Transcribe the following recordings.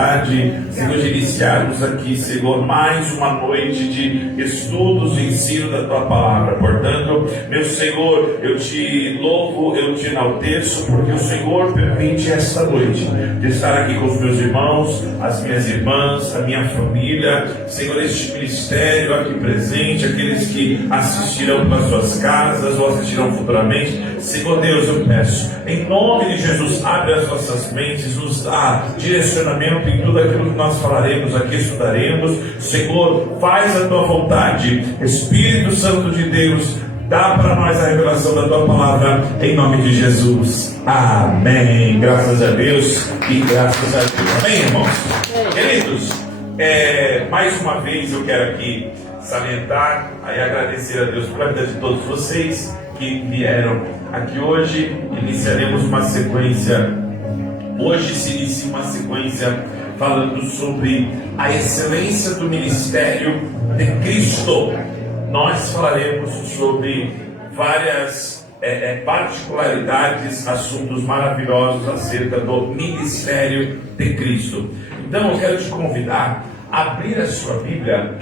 vontade, Senhor, de iniciarmos aqui, Senhor, mais uma noite de estudos e ensino da Tua Palavra. Portanto, meu Senhor, eu Te louvo, eu Te enalteço, porque o Senhor permite esta noite de estar aqui com os meus irmãos, as minhas irmãs, a minha família, Senhor, este ministério aqui presente, aqueles que assistirão para suas casas ou assistirão futuramente. Senhor Deus, eu peço, em nome de Jesus, abre as nossas mentes, nos dá direcionamento em tudo aquilo que nós falaremos aqui, estudaremos. Senhor, faz a Tua vontade. Espírito Santo de Deus, dá para nós a revelação da Tua Palavra, em nome de Jesus. Amém. Graças a Deus e graças a Deus. Amém, irmãos? Queridos, mais uma vez eu quero aqui salientar e agradecer a Deus pela vida de todos vocês que vieram aqui hoje. Iniciaremos uma sequência. Hoje se inicia uma sequência falando sobre a excelência do ministério de Cristo. Nós falaremos sobre várias particularidades, assuntos maravilhosos acerca do ministério de Cristo. Então eu quero te convidar a abrir a sua Bíblia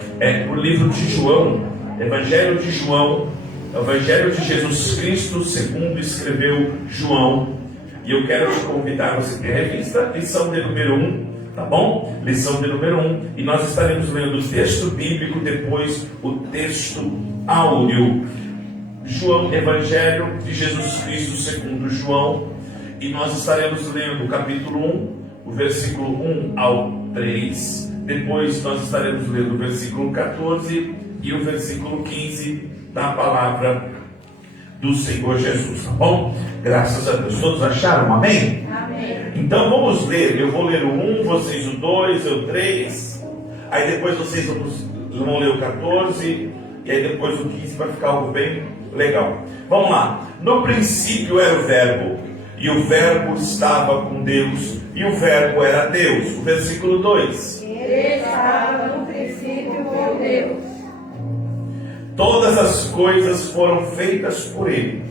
no livro de João, Evangelho de João, Evangelho de Jesus Cristo segundo escreveu João. E eu quero te convidar, você tem a revista, lição de número 1, tá bom? Lição de número 1, e nós estaremos lendo o texto bíblico, depois o texto áureo. João, Evangelho de Jesus Cristo segundo João, e nós estaremos lendo o capítulo 1, o versículo 1 ao 3, depois nós estaremos lendo o versículo 14 e o versículo 15 da palavra do Senhor Jesus, tá bom? Graças a Deus. Todos acharam? Amém? Amém. Então vamos ler. Eu vou ler o 1, vocês o 2, eu o 3. Aí depois vocês vão ler o 14. E aí depois o 15, vai ficar algo bem legal. Vamos lá. No princípio era o Verbo, e o Verbo estava com Deus, e o Verbo era Deus. O versículo 2. Ele estava no princípio com Deus. Todas as coisas foram feitas por Ele,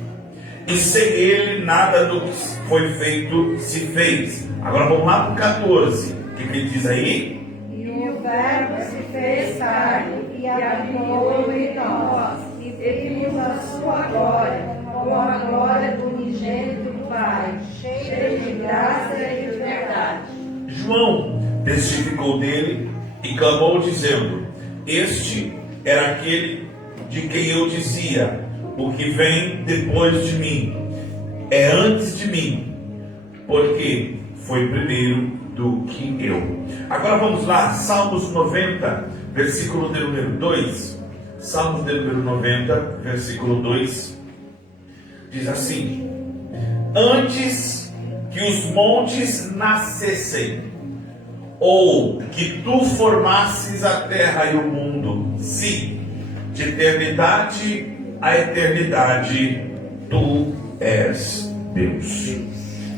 e sem Ele nada do que foi feito se fez. Agora vamos lá para o 14. O que ele diz aí? E o Verbo se fez carne e habitou entre nós, e vimos a sua glória, como a glória do unigênito do Pai, cheio de graça e de verdade. João testificou dele e clamou dizendo: Este era aquele de quem eu dizia: o que vem depois de mim é antes de mim, porque foi primeiro do que eu. Agora vamos lá, Salmos 90, versículo de número 2. Salmos de número 90, versículo 2, diz assim: Antes que os montes nascessem, ou que tu formasses a terra e o mundo, sim, de eternidade a eternidade, tu és Deus.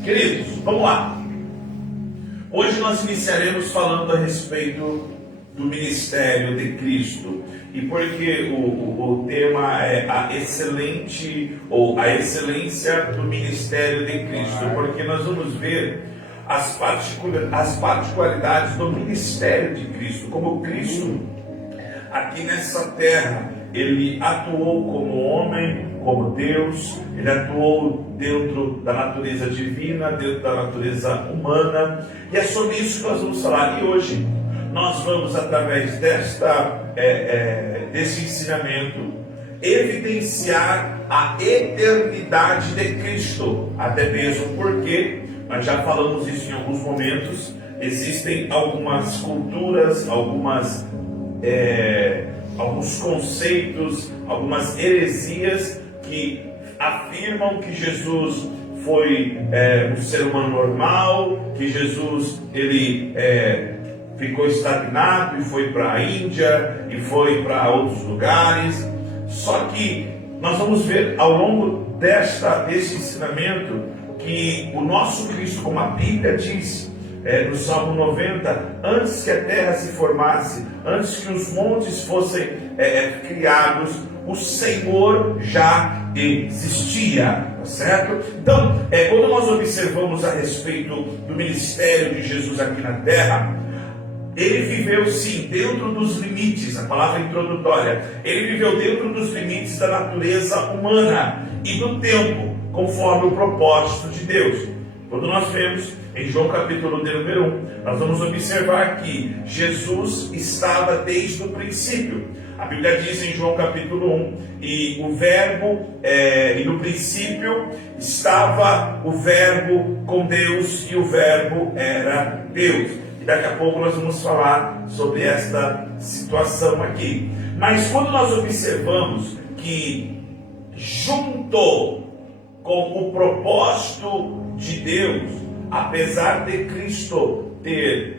Queridos, vamos lá. Hoje nós iniciaremos falando a respeito do ministério de Cristo. E porque o tema é a excelência do ministério de Cristo, porque nós vamos ver as particularidades do ministério de Cristo, como Cristo aqui nessa terra, ele atuou como homem, como Deus, ele atuou dentro da natureza divina, dentro da natureza humana, e é sobre isso que nós vamos falar. E hoje nós vamos, através desse ensinamento, evidenciar a eternidade de Cristo, até mesmo porque nós já falamos isso em alguns momentos. Existem algumas culturas, alguns conceitos, algumas heresias que afirmam que Jesus foi um ser humano normal, que Jesus ele ficou estagnado e foi para a Índia e foi para outros lugares. Só que nós vamos ver ao longo desse ensinamento que o nosso Cristo, como a Bíblia diz, no Salmo 90, antes que a terra se formasse, antes que os montes fossem criados, o Senhor já existia, tá certo? Então, quando nós observamos a respeito do ministério de Jesus aqui na terra, ele viveu sim dentro dos limites, a palavra introdutória, ele viveu dentro dos limites da natureza humana e do tempo, conforme o propósito de Deus. Quando nós vemos em João capítulo de número 1, nós vamos observar que Jesus estava desde o princípio. A Bíblia diz em João capítulo 1, e o verbo, e no princípio estava o verbo com Deus, e o verbo era Deus. E daqui a pouco nós vamos falar sobre esta situação aqui. Mas quando nós observamos que junto com o propósito de Deus, apesar de Cristo ter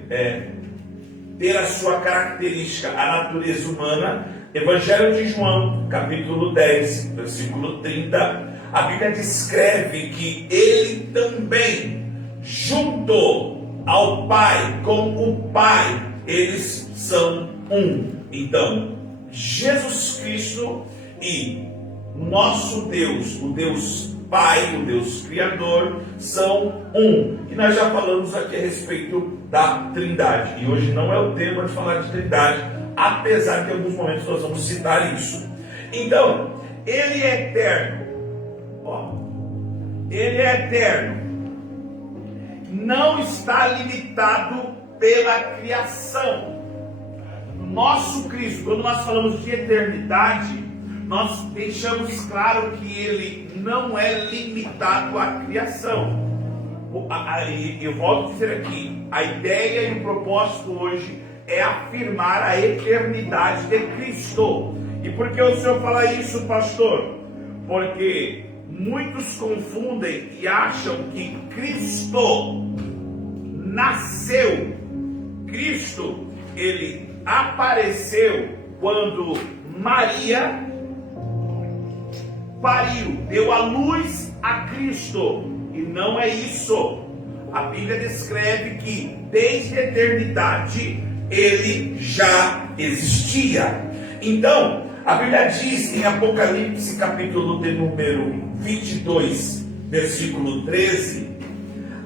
a sua característica, a natureza humana, Evangelho de João, capítulo 10, versículo 30, a Bíblia descreve que ele também, junto ao Pai, com o Pai, eles são um. Então, Jesus Cristo e nosso Deus, o Deus Pai, o Deus Criador, são um. E nós já falamos aqui a respeito da Trindade. E hoje não é o tema de falar de Trindade, apesar que em alguns momentos nós vamos citar isso. Então, ele é eterno. Ele é eterno. Não está limitado pela criação. Nosso Cristo, quando nós falamos de eternidade, nós deixamos claro que ele não é limitado à criação. Eu volto a dizer aqui, a ideia e o propósito hoje é afirmar a eternidade de Cristo. E por que o senhor fala isso, pastor? Porque muitos confundem e acham que Cristo nasceu. Cristo, ele apareceu quando Maria pariu, deu à luz a Cristo. E não é isso. A Bíblia descreve que desde a eternidade ele já existia. Então, a Bíblia diz em Apocalipse capítulo de número 22, versículo 13,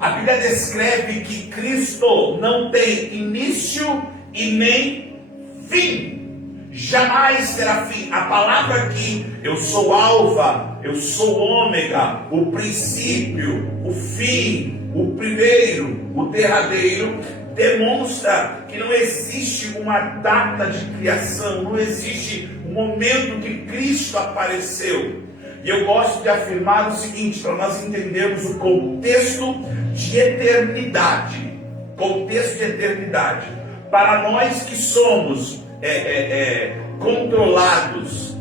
a Bíblia descreve que Cristo não tem início e nem fim. Jamais terá fim. A palavra aqui, eu sou alfa, eu sou ômega, o princípio, o fim, o primeiro, o derradeiro, demonstra que não existe uma data de criação, não existe um momento que Cristo apareceu. E eu gosto de afirmar o seguinte, para nós entendermos o contexto de eternidade. Contexto de eternidade. Para nós que somos controlados,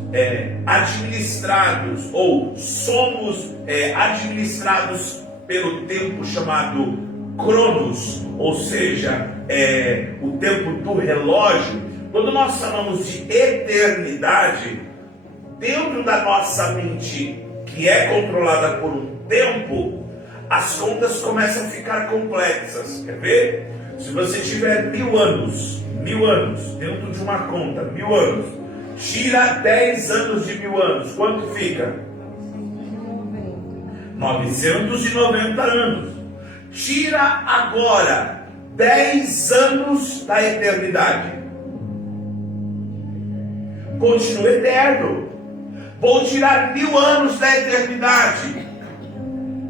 administrados, ou somos administrados pelo tempo chamado Cronos, ou seja, o tempo do relógio. Quando nós falamos de eternidade, dentro da nossa mente, que é controlada por um tempo, as contas começam a ficar complexas. Quer ver? Se você tiver 1000 anos dentro de uma conta, 1000 anos, tira 10 anos de 1000 anos, quanto fica? 990 anos. Tira agora 10 anos da eternidade. Continua eterno. Vou tirar 1000 anos da eternidade.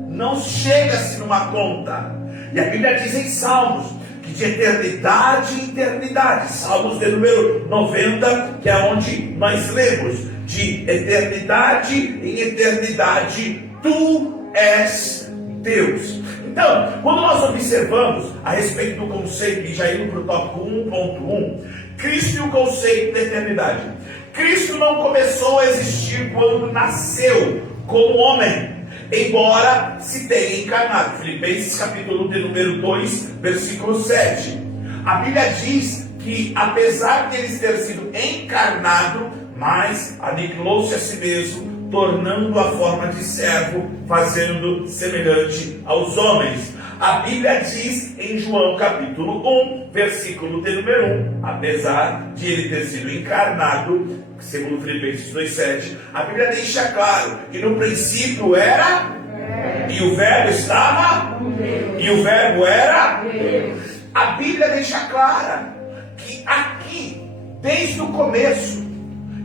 Não chega-se numa conta. E a Bíblia diz em Salmos que de eternidade em eternidade, Salmos de número 90, que é onde nós lemos, de eternidade em eternidade, tu és Deus. Então, quando nós observamos a respeito do conceito, e já indo para o tópico 1.1, Cristo e o conceito da eternidade. Cristo não começou a existir quando nasceu como homem, embora se tenha encarnado. Filipenses capítulo de número 2, versículo 7. A Bíblia diz que apesar de ele ter sido encarnado, mas aniquilou-se a si mesmo, tornando a forma de servo, fazendo semelhante aos homens. A Bíblia diz em João capítulo 1, versículo de número 1, apesar de ele ter sido encarnado, segundo Filipenses 2,7, a Bíblia deixa claro que no princípio era, e o verbo estava, e o verbo era. A Bíblia deixa clara. aqui, desde o começo.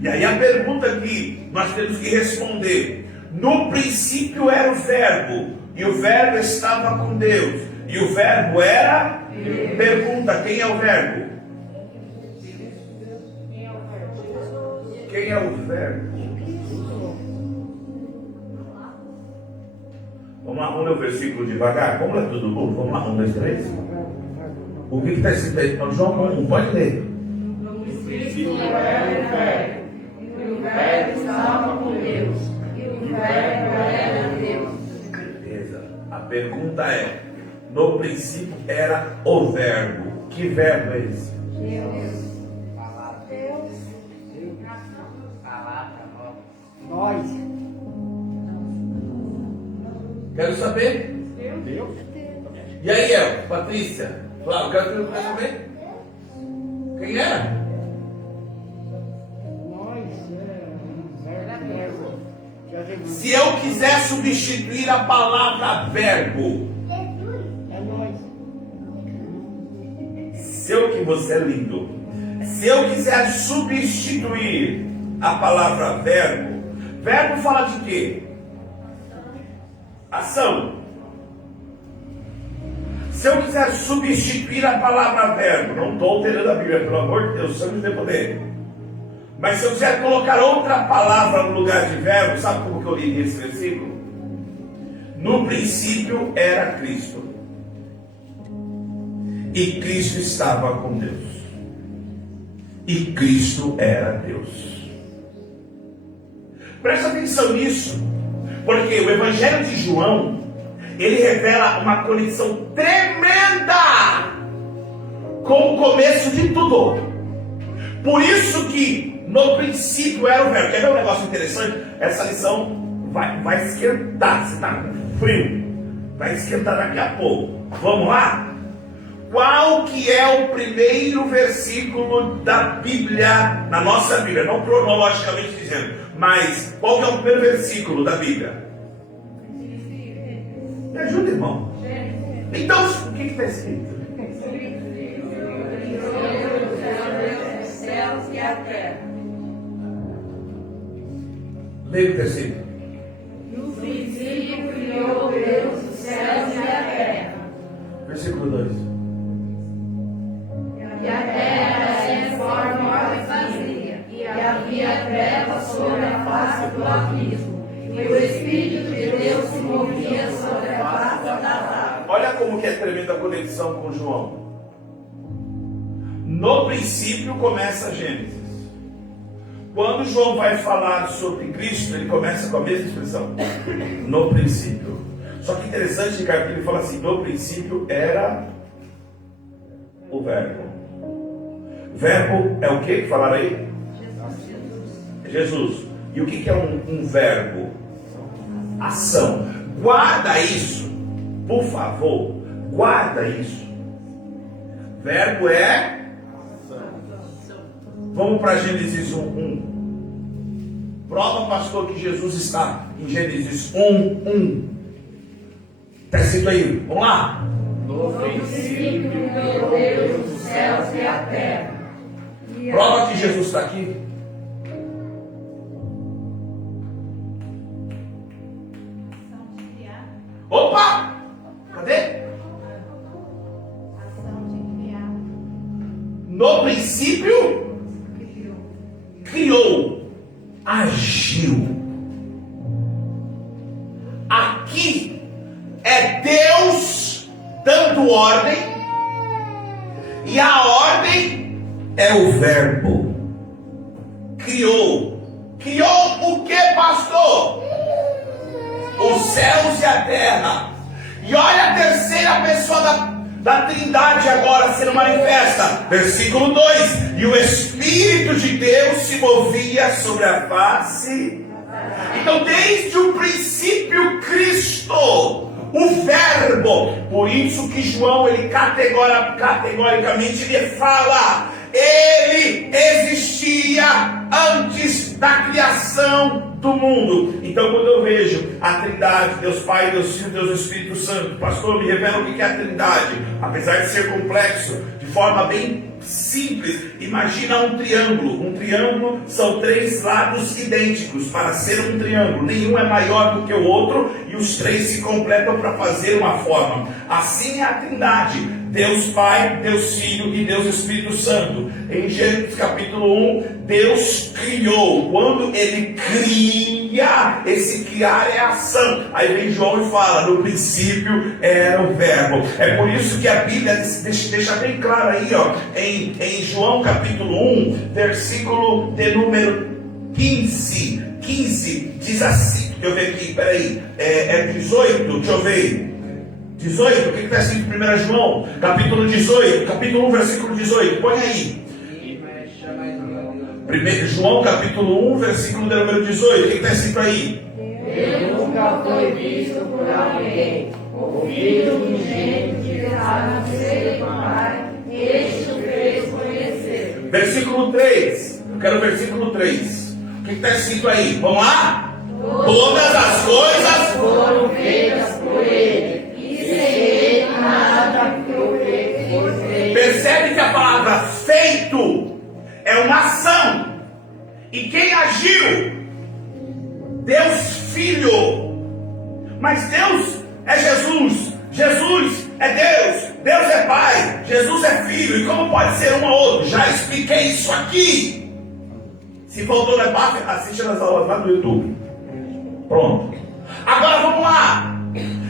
E aí a pergunta que nós temos que responder: no princípio era o Verbo, e o Verbo estava com Deus, e o Verbo era? Pergunta: quem é o Verbo? Quem é o Verbo? Vamos lá, vamos ler o versículo devagar. Vamos ler tudo bom? Vamos lá, 1, 2, 3. O que está escrito aí? João 1, pode ler. No princípio era o Verbo, e o Verbo estava com Deus, e o Verbo era Deus. Beleza. A pergunta é: no princípio era o Verbo. Que verbo é esse? Deus. Nós. Quero saber. Deus. E aí, El, Patrícia, Flávio, quero saber. Quem era? Nós. Verbo. Se eu quiser substituir a palavra verbo, É nós. que você é lindo. Se eu quiser substituir a palavra verbo, verbo fala de quê? Ação. Se eu quiser substituir a palavra verbo, não estou alterando a Bíblia, pelo amor de Deus, sangue não tem poder. Mas se eu quiser colocar outra palavra no lugar de verbo, sabe como que eu li esse versículo? No princípio era Cristo, e Cristo estava com Deus, e Cristo era Deus. Presta atenção nisso, porque o Evangelho de João, ele revela uma conexão tremenda com o começo de tudo. Por isso que no princípio era o Verbo. Quer ver um negócio interessante? Essa lição vai esquentar. Você está com frio, vai esquentar daqui a pouco. Vamos lá? Qual que é o primeiro versículo da Bíblia, na nossa Bíblia? Não cronologicamente dizendo, mas qual que é o primeiro versículo da Bíblia? Me ajuda, irmão. Então, o que está escrito? Os céus e a terra. Leia o terceiro. No princípio criou Deus os céus e a terra. Versículo 2. E a terra sem forma e vazia, e havia trevas sobre a face do abismo, e o Espírito de Deus se movia sobre a face das águas. Olha como que é tremenda a conexão com João. No princípio começa Gênesis. Quando João vai falar sobre Cristo, ele começa com a mesma expressão. No princípio. Só que interessante, Ricardo, que ele fala assim: no princípio era o Verbo. Verbo é o que falaram aí? Jesus. E o que é um verbo? Ação. Guarda isso, por favor. Guarda isso. Verbo é ação. Vamos para Gênesis 1:1. Prova, pastor, que Jesus está em Gênesis 1:1. Está escrito aí. Vamos lá. No princípio criou Deus os céus e a terra. Prova que Jesus está aqui. Opa! Cadê? No princípio criou, agiu. Aqui é Deus dando ordem, e a ordem é o Verbo. Criou. Criou o que, pastor? Os céus e a terra. E olha a terceira pessoa da Trindade agora sendo manifesta. Versículo 2. E o Espírito de Deus se movia sobre a face. Então, desde o princípio, Cristo, o Verbo. Por isso que João, ele categoricamente ele fala: ele existia antes da criação do mundo. Então, quando eu vejo a Trindade, Deus Pai, Deus Filho, Deus Espírito Santo, pastor, me revela o que é a Trindade. Apesar de ser complexo, de forma bem simples. Imagina um triângulo. Um triângulo são 3 lados idênticos para ser um triângulo. Nenhum é maior do que o outro e os 3 se completam para fazer uma forma. Assim é a Trindade: Deus Pai, Deus Filho e Deus Espírito Santo. Em Gênesis capítulo 1, Deus criou. Quando Ele cria, esse criar é ação. Aí vem João e fala: no princípio era o Verbo. É por isso que a Bíblia deixa bem claro aí, ó, em João capítulo 1, versículo de número 15. 15 diz assim, deixa eu ver aqui, peraí, é 18, deixa eu ver. 18, o que está escrito em 1 João? Capítulo 18, capítulo 1, versículo 18, põe aí. 1 João capítulo 1, versículo de número 18, o que está escrito aí? Deus nunca foi visto por alguém, o Filho unigênito que está no seio do Pai, este o fez conhecer. Versículo 3, eu quero o versículo 3, o que está escrito aí? Vamos lá? Todas as coisas foram feitas por Ele. Sem Ele nada foi feito. Percebe que a palavra feito é uma ação. E quem agiu? Deus Filho. Mas Deus é Jesus. Jesus é Deus. Deus é Pai. Jesus é Filho. E como pode ser um ou outro? Já expliquei isso aqui. Se faltou na parte, assiste nas aulas lá no YouTube. Pronto. Agora vamos lá.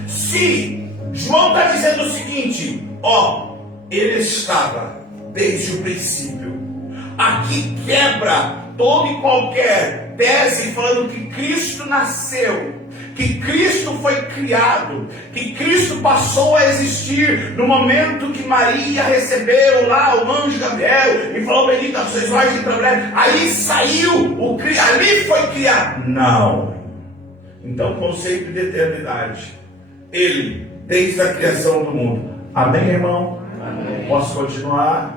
Se João está dizendo o seguinte, ó, Ele estava desde o princípio. Aqui quebra toda e qualquer tese falando que Cristo nasceu, que Cristo foi criado, que Cristo passou a existir no momento que Maria recebeu lá o anjo Gabriel e falou: bendita sois vós entre as mulheres. Aí saiu, ali foi criado. Não. Então, conceito de eternidade. Ele, desde a criação do mundo. Amém, irmão? Amém. Posso continuar?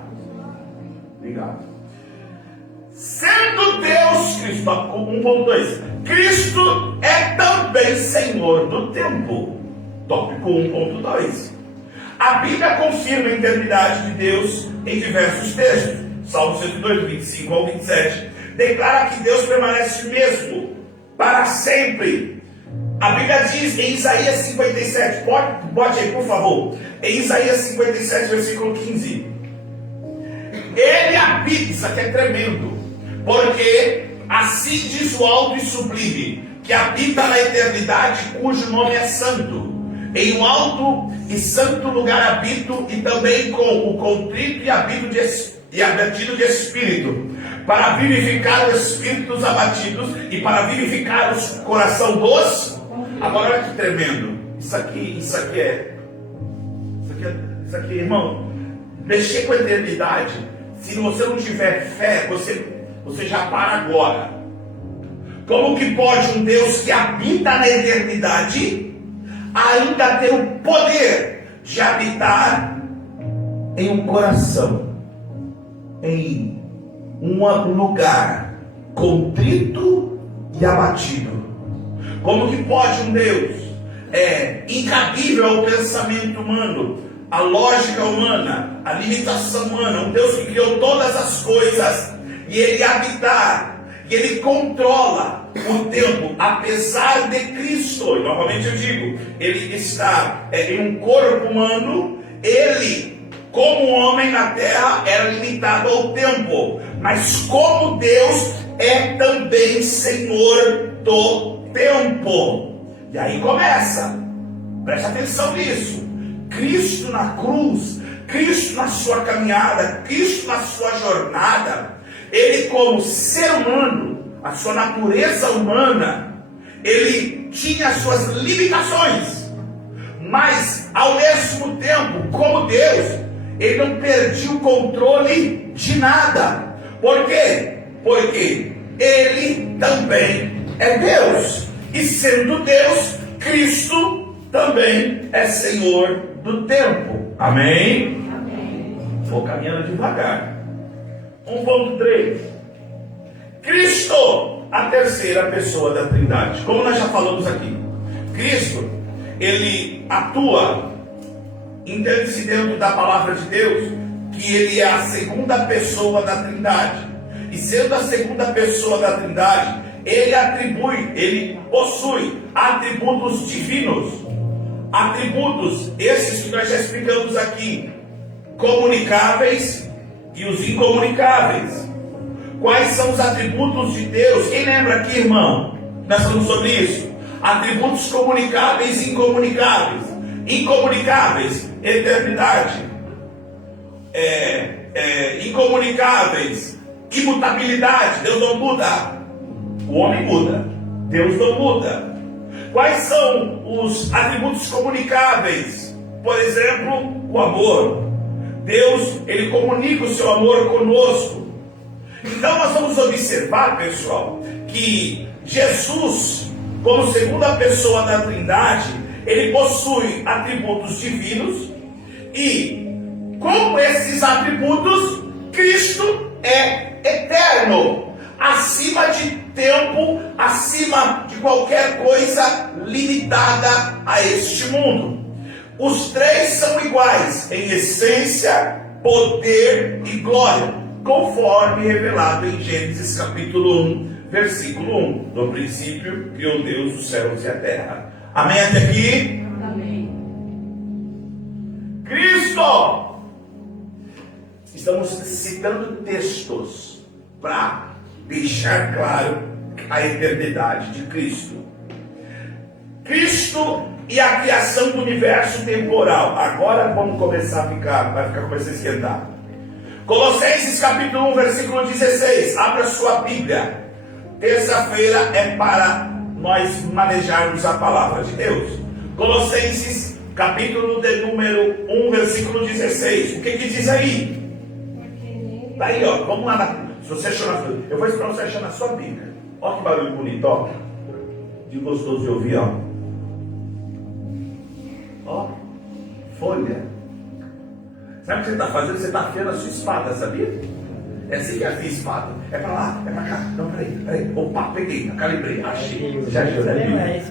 Obrigado. Sendo Deus, Cristo, 1.2, Cristo é também Senhor do tempo. Tópico 1.2. A Bíblia confirma a eternidade de Deus em diversos textos. Salmo 102, 25 ao 27. Declara que Deus permanece mesmo para sempre. A Bíblia diz em Isaías 57, bote aí por favor, em Isaías 57, versículo 15, Ele habita, isso aqui é tremendo, porque assim diz o alto e sublime, que habita na eternidade, cujo nome é santo. Em um alto e santo lugar habito, e também com o contrito e abatido de espírito, para vivificar o espírito dos abatidos e para vivificar o coração dos. Agora olha que tremendo. Isso aqui, irmão, mexer com a eternidade. Se você não tiver fé, você já para agora. Como que pode um Deus que habita na eternidade ainda ter o poder de habitar em um coração, em um lugar contrito e abatido? Como que pode um Deus incabível ao pensamento humano, à lógica humana, à limitação humana, um Deus que criou todas as coisas, e Ele habitar, e Ele controla o tempo, apesar de Cristo, e novamente eu digo, Ele está em um corpo humano, Ele, como homem na terra, era limitado ao tempo, mas como Deus é também Senhor do tempo. E aí começa, presta atenção nisso. Cristo na cruz, Cristo na sua caminhada, Cristo na sua jornada, Ele como ser humano, a sua natureza humana, Ele tinha as suas limitações, mas ao mesmo tempo, como Deus, Ele não perdia o controle de nada. Por quê? Porque Ele também é Deus, e sendo Deus, Cristo também é Senhor do tempo. Amém? Amém. Vou caminhando devagar. 1.3. Cristo, a terceira pessoa da Trindade. Como nós já falamos aqui, Cristo, Ele atua, entende-se dentro da palavra de Deus, que ele é a segunda pessoa da Trindade. E sendo a segunda pessoa da Trindade, ele possui atributos divinos. Atributos esses que nós já explicamos aqui, comunicáveis e os incomunicáveis. Quais são os atributos de Deus? Quem lembra aqui, irmão? Nós falamos sobre isso. Atributos comunicáveis e incomunicáveis. Incomunicáveis, eternidade. Incomunicáveis, imutabilidade. Deus não muda. O homem muda. Deus não muda. Quais são os atributos comunicáveis? Por exemplo, o amor. Deus, ele comunica o seu amor conosco. Então nós vamos observar, pessoal, que Jesus, como segunda pessoa da Trindade, ele possui atributos divinos e, com esses atributos, Cristo é eterno, acima de tempo, acima de qualquer coisa limitada a este mundo. Os três são iguais em essência, poder e glória, conforme revelado em Gênesis capítulo 1, versículo 1. No princípio criou Deus os céus e a terra. Amém até aqui? Amém. Cristo! Estamos citando textos para deixar claro a eternidade de Cristo. Cristo e a criação do universo temporal. Agora vamos começar vai começar a esquentar. Colossenses capítulo 1, versículo 16. Abra sua Bíblia. Terça-feira é para nós manejarmos a palavra de Deus. Colossenses capítulo de número 1, versículo 16. O que diz aí? Tá aí, ó. Vamos lá. Se você achou eu vou esperar você achar na sua Bíblia. Olha que barulho bonito, ó. De gostoso de ouvir, ó. Ó, folha. Sabe o que você está fazendo? Você está afiando a sua espada, sabia? É assim que afia a espada. É para lá, é para cá. Não, peraí. Opa, peguei, calibrei, achei. Já achou, né?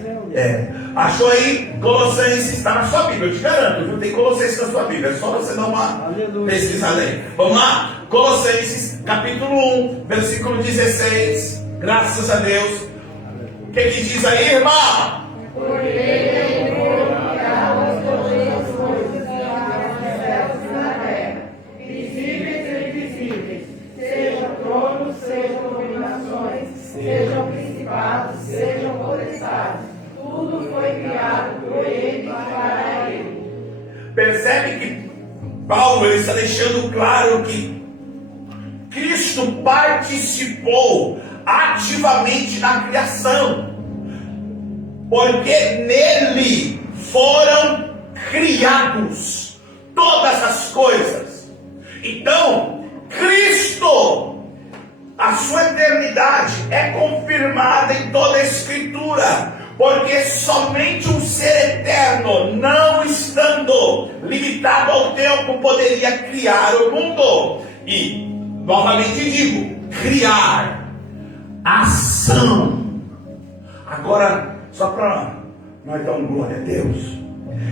Achou aí? Colossenses, está na sua Bíblia, eu te garanto, viu? Tem Colossenses na sua Bíblia, é só você dar uma pesquisada aí. Vamos lá? Colossenses, capítulo 1, versículo 16. Graças a Deus. O que diz aí, irmã? Por ele é o corpo que arroz todas as coisas que há nos céus e na terra, visíveis e invisíveis, sejam tronos, sejam dominações, sejam principados, sejam potestades. Tudo foi criado por ele e para ele. Percebe que Paulo está deixando claro que Cristo participou ativamente na criação, porque nele foram criados todas as coisas. Então, Cristo, a sua eternidade é confirmada em toda a Escritura, porque somente um ser eterno, não estando limitado ao tempo, poderia criar o mundo. E, novamente digo, criar, ação. Agora, só para nós dar glória a Deus,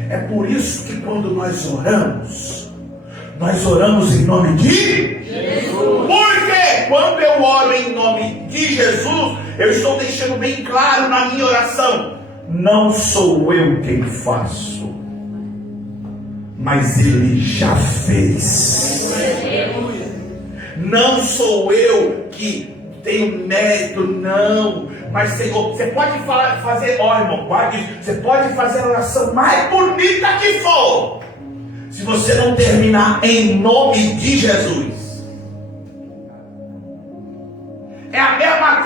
é por isso que quando nós oramos em nome de Jesus. Porque quando eu oro em nome de Jesus, eu estou deixando bem claro na minha oração: não sou eu quem faço, mas Ele já fez. Não sou eu que tenho mérito, não. Mas Senhor, você pode fazer, irmão, você pode fazer a oração mais bonita que for, se você não terminar em nome de Jesus. É a mesma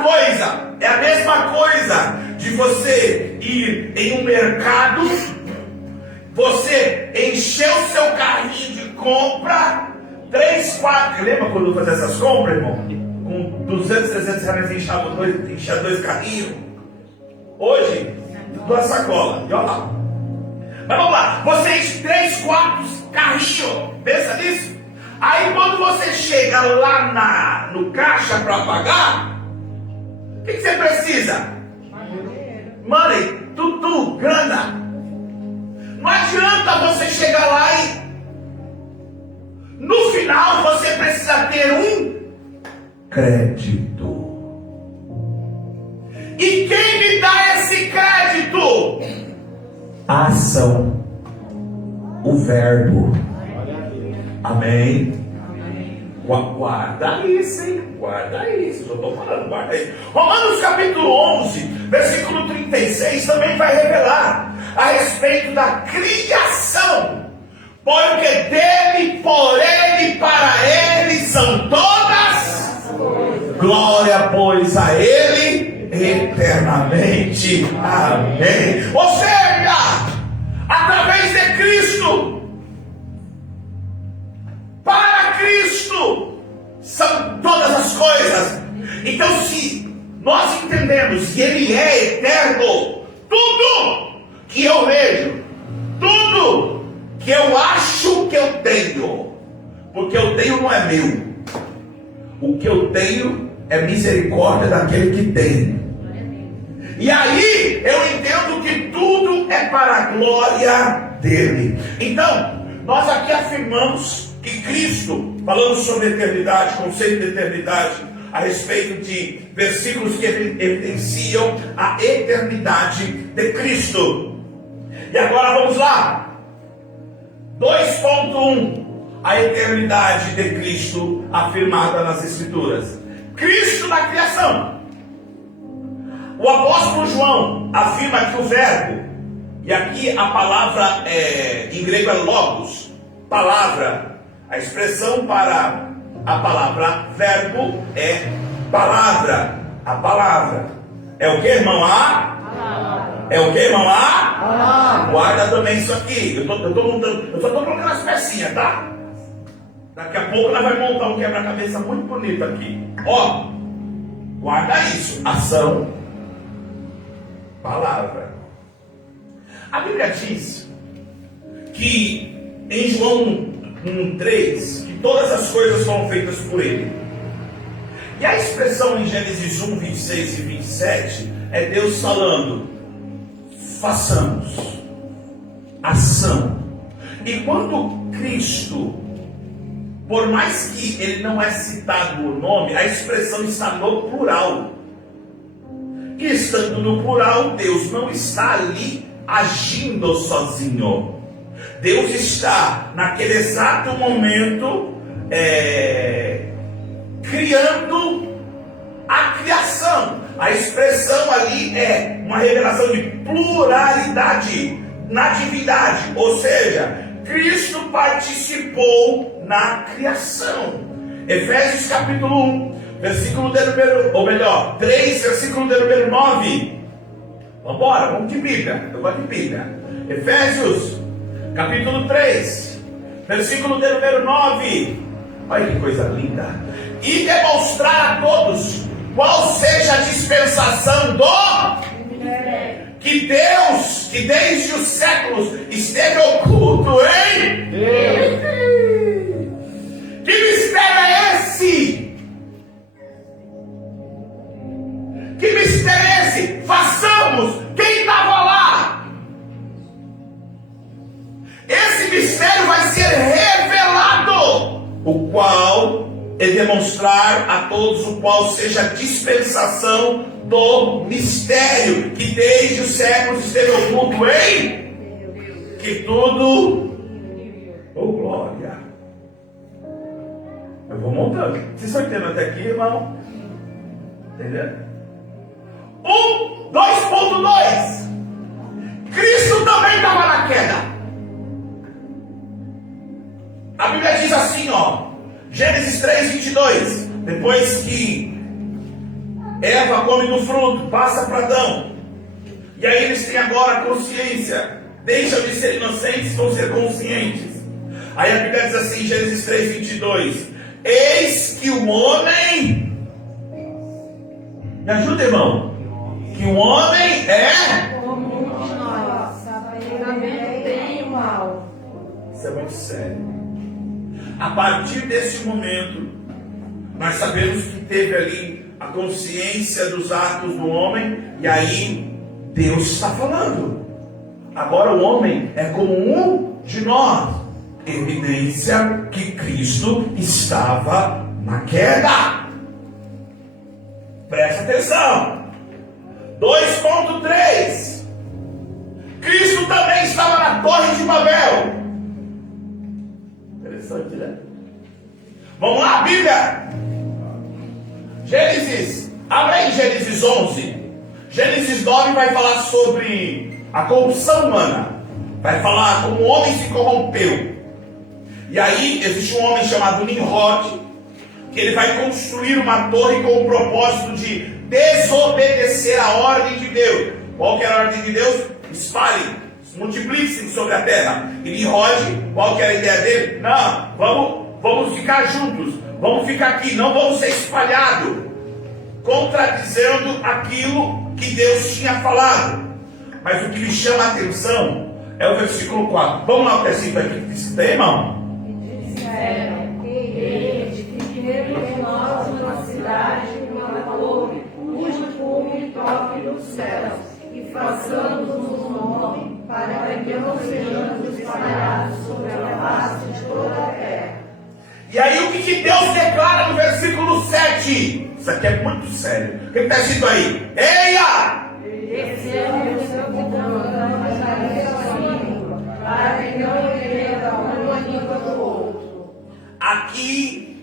coisa de você ir em um mercado, você encher o seu carrinho de compra, 3, 4, lembra quando eu fazia essas compras, irmão? Com 200, 300 reais enchia dois carrinhos. Hoje, 2 sacolas, e olha lá. Mas vamos lá, você enche 3, 4 carrinhos, pensa nisso? Aí quando você chega lá no caixa para pagar, o que você precisa? Money, tudo, grana. Não adianta você chegar lá e no final precisa ter um crédito. E quem me dá esse crédito? A ação, o verbo. Amém? Guarda isso, hein? Guarda isso, eu estou falando, guarda isso. Romanos capítulo 11, versículo 36 também vai revelar a respeito da criação. Porque dele, por ele, para ele são todas glória, pois a ele eternamente. Amém. Ou seja, através de Cristo, para Cristo são todas as coisas. Então, se nós entendemos que Ele é eterno, tudo que eu vejo, tudo que eu acho que eu tenho, porque eu tenho não é meu, o que eu tenho é misericórdia daquele que tem. E aí eu entendo que tudo é para a glória dele. Então, nós aqui afirmamos que Cristo, falando sobre eternidade, conceito de eternidade, a respeito de versículos que evidenciam a eternidade de Cristo. E agora vamos lá. 2.1. A eternidade de Cristo afirmada nas Escrituras. Cristo na criação. O apóstolo João afirma que o verbo, e aqui a palavra em grego é logos, palavra. A expressão para a palavra verbo é palavra. A palavra. É o que, irmão? É o que, irmão? Guarda também isso aqui. Eu só estou colocando as pecinhas, tá? Daqui a pouco nós vamos montar um quebra-cabeça muito bonito aqui. Ó, guarda isso. Ação, palavra. A Bíblia diz que em João 1:3, que todas as coisas foram feitas por Ele. E a expressão em Gênesis 1, 26 e 27 é Deus falando: façamos, ação. E quando Cristo, por mais que ele não é citado o nome, a expressão está no plural. E estando no plural, Deus não está ali agindo sozinho. Deus está naquele exato momento criando a criação. A expressão ali é uma revelação de pluralidade na divindade, ou seja, Cristo participou na criação. Efésios capítulo 1, versículo de número, ou melhor, 3, versículo de número 9. Vamos embora, vamos de Bíblia. Eu gosto de Bíblia. Efésios capítulo 3, versículo de número 9. Olha que coisa linda. E demonstrar a todos qual seja a dispensação do que Deus, que desde os séculos esteve oculto em Deus. Que mistério é esse? Que mistério é esse? Façamos. Quem estava lá? Esse mistério vai ser revelado, o qual é demonstrar a todos o qual seja a dispensação do mistério que desde os séculos esteve oculto em que tudo, oh glória. Eu vou montando. Vocês estão entendendo até aqui, irmão? Entendendo? 2.2. Cristo também estava na queda. A Bíblia diz assim, ó, Gênesis 3:22. Depois que Eva come do fruto, passa para Adão, e aí eles têm agora consciência, deixam de ser inocentes, vão ser conscientes. Aí a Bíblia diz assim, Gênesis 3:22, eis que o homem, me ajuda, irmão, que o homem é como um de nós, sabendo bem e o mal. Isso é muito sério. A partir desse momento, nós sabemos que teve ali a consciência dos atos do homem, e aí Deus está falando. Agora o homem é como um de nós. evidência que Cristo estava na queda. Presta atenção. 2.3. Cristo também estava na Torre de Babel. Interessante, né? Vamos lá, Bíblia. Gênesis. Abre aí Gênesis 11. Gênesis 9 vai falar sobre a corrupção humana. Vai falar como o homem se corrompeu. E aí existe um homem chamado Nimrod, que ele vai construir uma torre com o propósito de desobedecer a ordem de Deus. Qual que era a ordem de Deus? Espalhem, multipliquem sobre a terra. E Nimrod, qual que era a ideia dele? Não, vamos ficar juntos, vamos ficar aqui, não vamos ser espalhados, contradizendo aquilo que Deus tinha falado. Mas o que me chama a atenção é o versículo 4. Vamos lá, o versículo aqui que diz, tem, irmão? E disseram: edifiquemos nós uma cidade e uma torre, cujo cume toque nos céus, e façamos um nome, para que não sejamos espalhados sobre a face de toda a terra. E aí o que Deus declara no versículo 7? Isso aqui é muito sério. O que está escrito aí? Eia! Descemos o comandante da língua, para que não entenda uma língua do outro. Aqui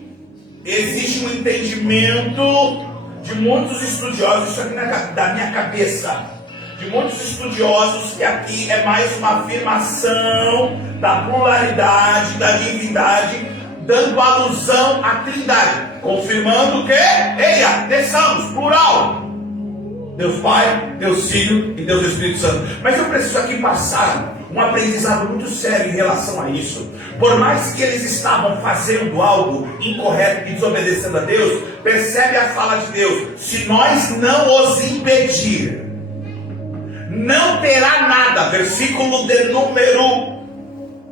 existe um entendimento de muitos estudiosos, isso aqui da minha cabeça, de muitos estudiosos, que aqui é mais uma afirmação da pluralidade, da divindade, dando alusão à Trindade, confirmando que, eia, desçamos, plural, Deus Pai, Deus Filho e Deus Espírito Santo. Mas eu preciso aqui passar um aprendizado muito sério em relação a isso. Por mais que eles estavam fazendo algo incorreto e desobedecendo a Deus, percebe a fala de Deus: se nós não os impedir, não terá nada. Versículo de número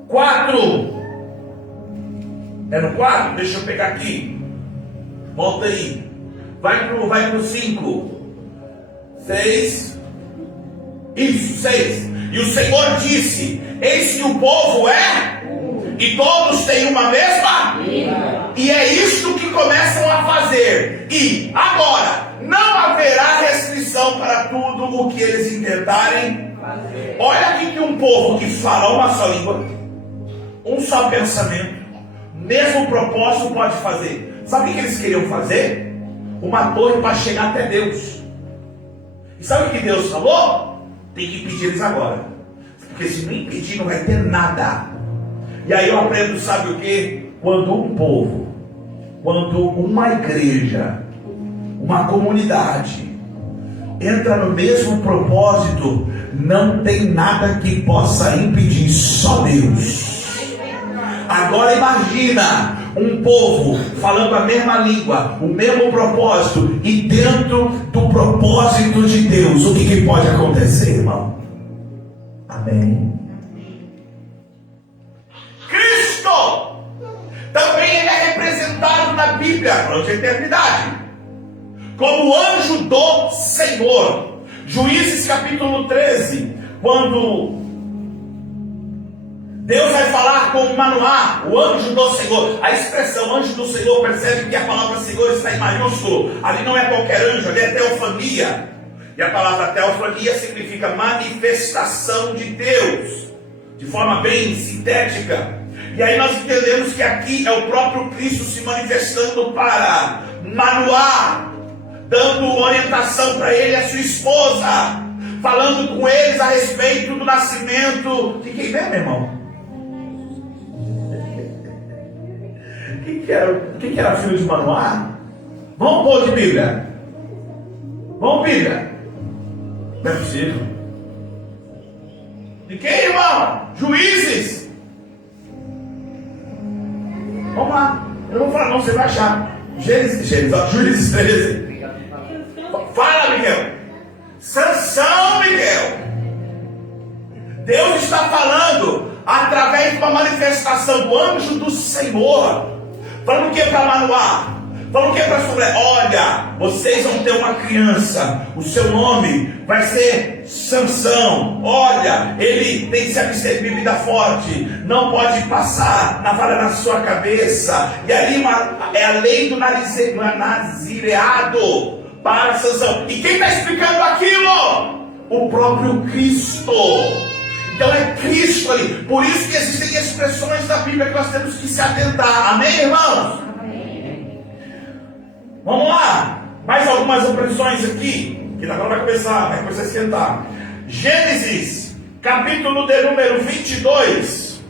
4. É no 4? Deixa eu pegar aqui. Volta aí. Vai pro 5. 6. Isso, 6. E o Senhor disse: eis que o povo é, e todos têm uma mesma, e é isto que começam a fazer. E agora não haverá restrição para tudo o que eles intentarem fazer. Olha aqui que um povo que fala uma só língua, um só pensamento, mesmo propósito pode fazer. Sabe o que eles queriam fazer? Uma torre para chegar até Deus. E sabe o que Deus falou? Tem que impedir eles agora, porque se não impedir não vai ter nada. E aí eu aprendo, sabe o que? Quando um povo, quando uma igreja, uma comunidade entra no mesmo propósito, não tem nada que possa impedir, só Deus. Agora imagina um povo falando a mesma língua, o mesmo propósito, e dentro do propósito de Deus, o que pode acontecer, irmão? Amém. Cristo também ele é representado na Bíblia, plano de eternidade, como o anjo do Senhor. Juízes capítulo 13, quando Deus vai falar com Manoá, o anjo do Senhor. A expressão anjo do Senhor, percebe que a palavra Senhor está em maiúsculo. Ali não é qualquer anjo, ali é teofania. E a palavra teofania significa manifestação de Deus, de forma bem sintética. E aí nós entendemos que aqui é o próprio Cristo se manifestando para Manoá, dando orientação para ele e a sua esposa, falando com eles a respeito do nascimento de quem mesmo, irmão? Quem que era filho de Manoá? Vamos pôr de Bíblia. Vamos, Bíblia. Não é possível. De quem, irmão? Juízes. Vamos lá. Eu não vou falar não, você vai achar. Juízes 13. Fala, Miguel. Sansão, Miguel. Deus está falando através de uma manifestação do anjo do Senhor. Falando o que para Manoá? Falou o que para sua mulher? Olha, vocês vão ter uma criança, o seu nome vai ser Sansão. Olha, ele tem que se abster de bebida forte, não pode passar navalha na sua cabeça. E ali é a lei do nazireado para Sansão. E quem está explicando aquilo? O próprio Cristo. Então é Cristo ali. Por isso que existem expressões da Bíblia que nós temos que se atentar. Amém, irmãos? Amém. Vamos lá. Mais algumas expressões aqui, que agora vai começar a esquentar. Gênesis, capítulo de número 22,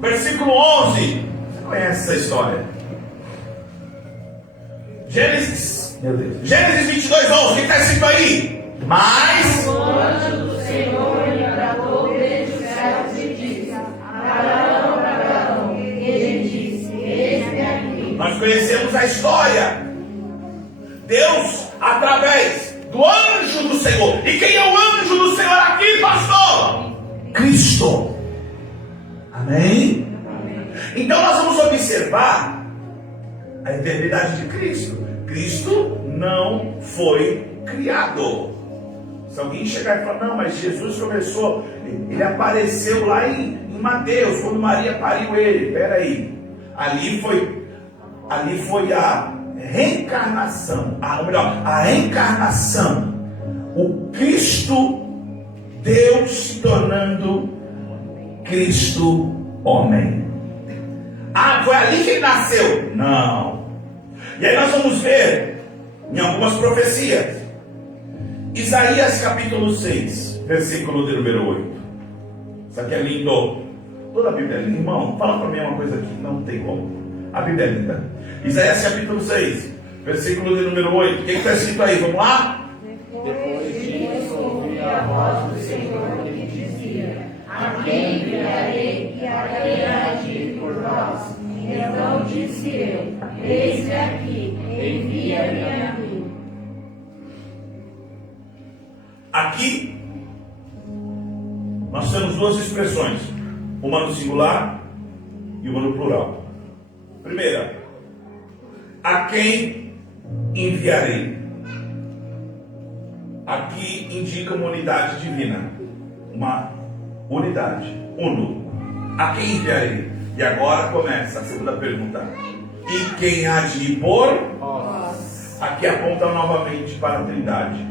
versículo 11. Você conhece essa história? Gênesis 22, 11. O que está escrito aí? Mas o anjo do Senhor lhe bradou desde os céus e disse: Abraão, Abraão. E ele disse: Eis-me aqui. Nós conhecemos a história. Deus, através do anjo do Senhor. E quem é o anjo do Senhor aqui, pastor? Cristo. Amém? Então nós vamos observar a eternidade de Cristo. Cristo não foi criado. Se alguém chegar e falar, não, mas Jesus começou, ele apareceu lá em Mateus, quando Maria pariu ele. Peraí, ali foi a reencarnação, a reencarnação, o Cristo, Deus se tornando Cristo homem. Ah, foi ali que ele nasceu? Não. E aí nós vamos ver em algumas profecias. Isaías capítulo 6, versículo de número 8. Isso aqui é lindo. Toda a Bíblia é linda, irmão. Fala para mim uma coisa aqui, não tem como. A Bíblia é linda. Isaías capítulo 6, versículo de número 8. O que está escrito aí? Vamos lá? Depois disso ouvi a voz do Senhor que dizia: A quem enviarei e a quem agir por nós? Então disse eu: Eis-me aqui, envia-me a mim. Aqui nós temos duas expressões, uma no singular e uma no plural. Primeira, a quem enviarei. Aqui indica uma unidade divina, uma unidade, uno. A quem enviarei? E agora começa a segunda pergunta. E quem há de ir por? Aqui aponta novamente para a Trindade.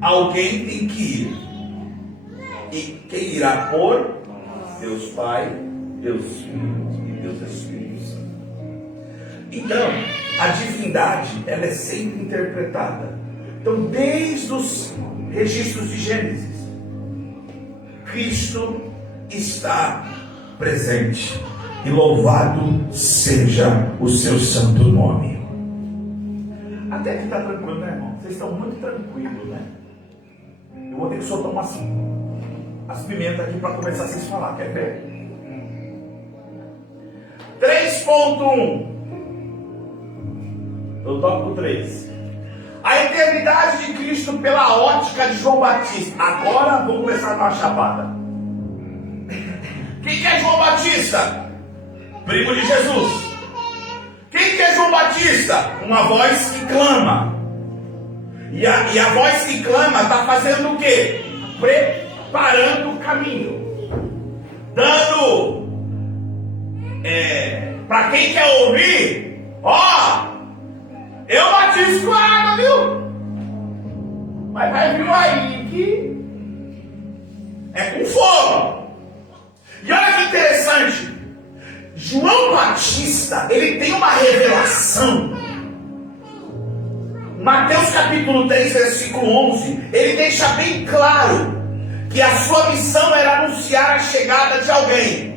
Alguém tem que ir. E quem irá por? Deus Pai, Deus Filho e Deus Espírito Santo. Então, a divindade, ela é sempre interpretada. Então, desde os registros de Gênesis, Cristo está presente. E louvado seja o seu santo nome. Até que está tranquilo, né, irmão? Vocês estão muito tranquilos, né? Eu vou ter que soltar as pimentas aqui para começar a vocês falar, quer ver? 3.1. Eu toco 3. A eternidade de Cristo pela ótica de João Batista. Agora vou começar a dar uma chapada. Quem que é João Batista? Primo de Jesus. Quem que é João Batista? Uma voz que clama. E a voz que clama está fazendo o quê? Preparando o caminho. Dando para quem quer ouvir, eu batizo com água, viu? Mas vai vir aí que é com fogo. E olha que interessante, João Batista, ele tem uma revelação. Mateus capítulo 3, versículo 11, ele deixa bem claro que a sua missão era anunciar a chegada de alguém.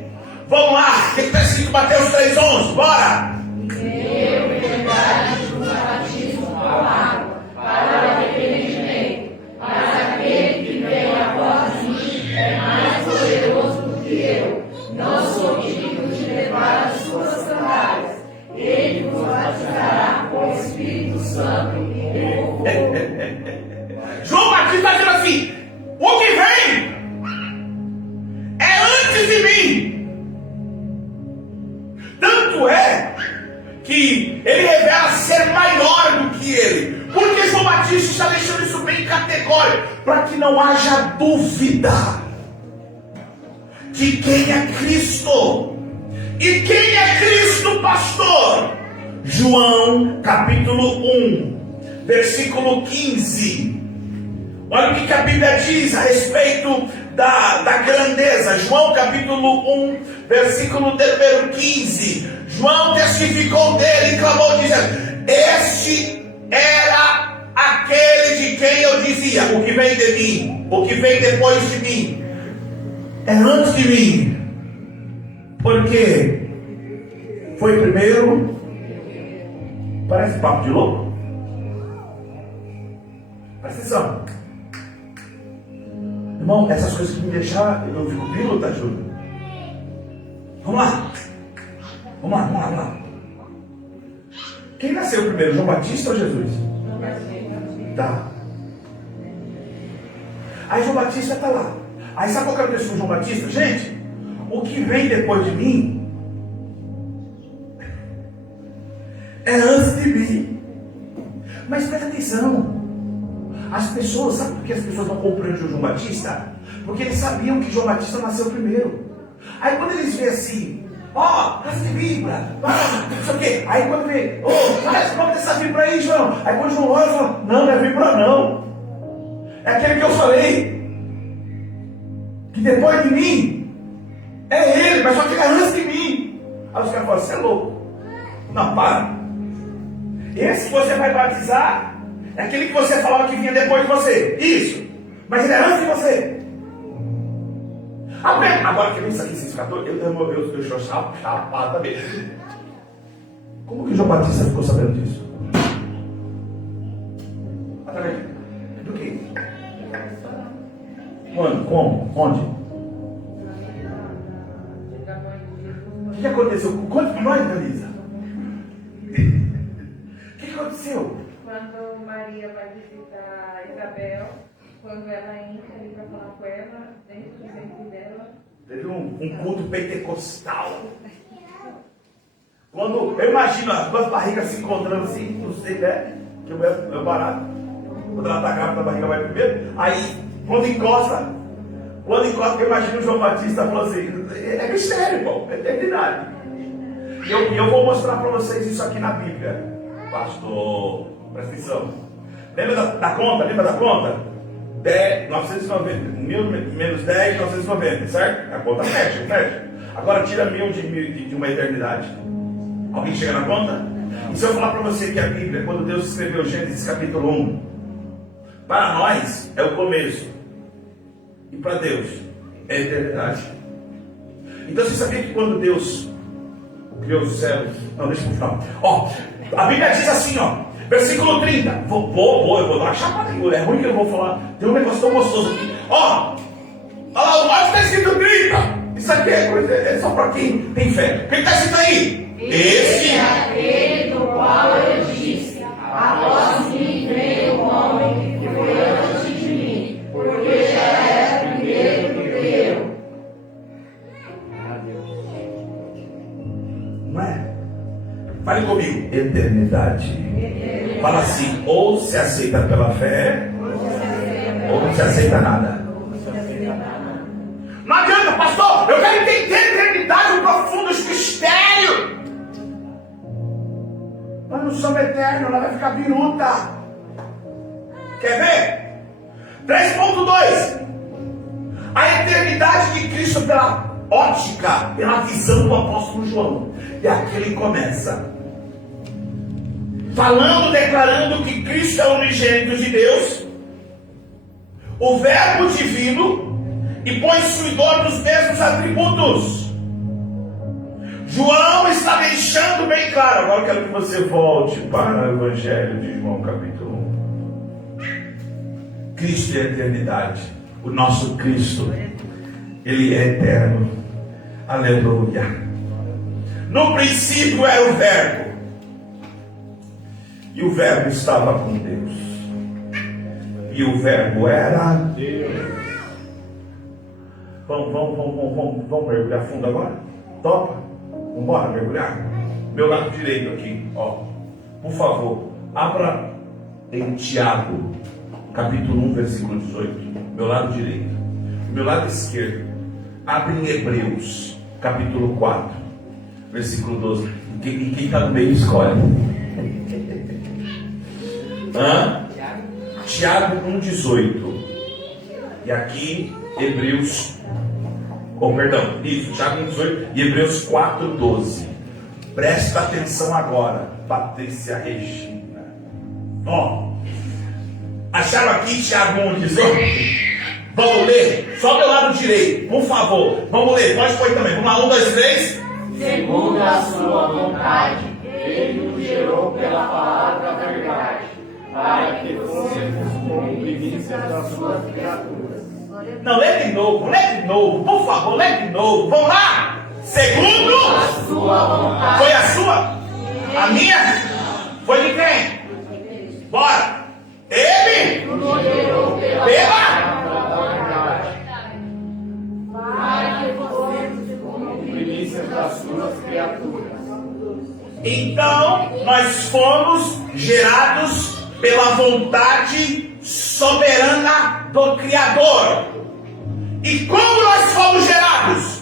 Vamos lá, o que está escrito em Mateus 3,11? Bora! Eu, verdade, vos batismo com água para o arrependimento, mas aquele que vem após mim é mais poderoso do que eu. Não sou digno de levar as suas sandálias. Ele vos batizará com o Espírito Santo e com fogo. João Batista está dizendo assim: o que vem é antes de mim. Tanto é que ele revela ser maior do que ele. Porque João Batista está deixando isso bem categórico, para que não haja dúvida de quem é Cristo. E quem é Cristo, pastor? João capítulo 1, versículo 15. Olha o que a Bíblia diz a respeito da grandeza. João capítulo 1, versículo número 15. João testificou dele e clamou dizendo: este era aquele de quem eu dizia: o que vem de mim, o que vem depois de mim, é antes de mim. Porque foi primeiro. Parece papo de louco. Presta atenção. Irmão, essas coisas que me deixaram, eu fico piloto, tá, Júlio? Vamos lá. Vamos lá. Quem nasceu primeiro, João Batista ou Jesus? Tá. Aí João Batista está lá. Aí sabe qual que é o texto do João Batista? Gente, o que vem depois de mim é antes de mim. Mas presta atenção. As pessoas, sabe por que as pessoas não compreendem João Batista? Porque eles sabiam que João Batista nasceu primeiro. Aí quando eles veem assim, essa vibra, não sei o quê. Aí quando vê, coloca essa vibra aí, João. Aí quando João olha, fala: não é vibra não. É aquele que eu falei. Que depois de mim, é ele, mas só que ele é antes de mim. Aí os caras falam: você é louco. Não, para. Esse que você vai batizar é aquele que você falava que vinha depois de você. Isso. Mas ele é antes de você. Agora que eu isso aqui, vocês ficaram, eu estou chapado também. Como que João Batista ficou sabendo disso? Através do quê? Quando? Como? Onde? O que aconteceu? Conte para nós, Elisa. O que aconteceu? Quando Maria vai visitar Isabel, quando ela entra ali para falar com ela, dentro do ventre dela, teve um culto pentecostal. Quando eu imagino as duas barrigas se encontrando assim, não sei, né? Que o meu barato. Quando ela está grávida, a barriga vai primeiro. Aí, quando encosta, eu imagino o João Batista falando assim: é mistério, irmão, é eternidade. E eu vou mostrar para vocês isso aqui na Bíblia. Pastor, presta atenção. Lembra da conta? 990, 1000 menos 10, 990, certo? A conta fecha. Agora tira 1000 de uma eternidade. Alguém chega na conta? E se eu falar para você que a Bíblia, quando Deus escreveu Gênesis capítulo 1, para nós é o começo, e para Deus é a eternidade. Então você sabia que quando Deus criou os céus... Não, deixa eu final. A Bíblia diz assim, versículo 30. Eu vou dar uma chapada aqui. É ruim que eu vou falar. Tem um negócio tão gostoso aqui. Olha lá, o está escrito 30. Isso aqui é só para quem tem fé. O que está escrito aí? Esse é aquele do qual eu disse: após mim veio o homem que foi antes de mim, porque já era primeiro do que eu. Não é? Fale comigo. Eternidade. Fala assim: ou se aceita pela fé, ou não se aceita nada. Não adianta, pastor, eu quero entender a eternidade, o profundo, os mistérios. Nós não somos eternos, ela vai ficar biruta. Quer ver? 3.2. A eternidade de Cristo pela ótica, pela visão do apóstolo João. E aqui ele começa falando, declarando que Cristo é o unigênito de Deus, o verbo divino, e possuidor dos mesmos atributos. João está deixando bem claro. Agora eu quero que você volte para o Evangelho de João capítulo 1. Cristo é a eternidade. O nosso Cristo, Ele é eterno. Aleluia. No princípio era o verbo, e o verbo estava com Deus, e o verbo era Deus. Vamos mergulhar fundo agora? Topa? Vamos embora mergulhar? meu lado direito aqui, ó. Por favor, abra em Tiago, capítulo 1, versículo 18. Meu lado direito. Meu lado esquerdo, abre em Hebreus, capítulo 4, versículo 12. E quem está no meio escolhe. Tiago 1,18. E aqui, Hebreus. Tiago 1,18 e Hebreus 4,12. Presta atenção agora, Patrícia Regina. Acharam aqui Tiago 1,18? Vamos ler, só meu lado direito, por favor. Vamos ler, pode pôr também. Vamos lá, 1, 2, 3. Segundo a sua vontade, ele nos gerou pela palavra da verdade, para que fôssemos como primícias das suas criaturas. Não, lê de novo, por favor, lê de novo. Vamos lá! Segundo A sua vontade. foi a sua? A minha? Foi de quem? Bora! Ele Nos gerou pela pela. palavra da verdade, para que fôssemos como primícias das suas criaturas. Então nós fomos gerados pela vontade soberana do Criador. E como nós fomos gerados?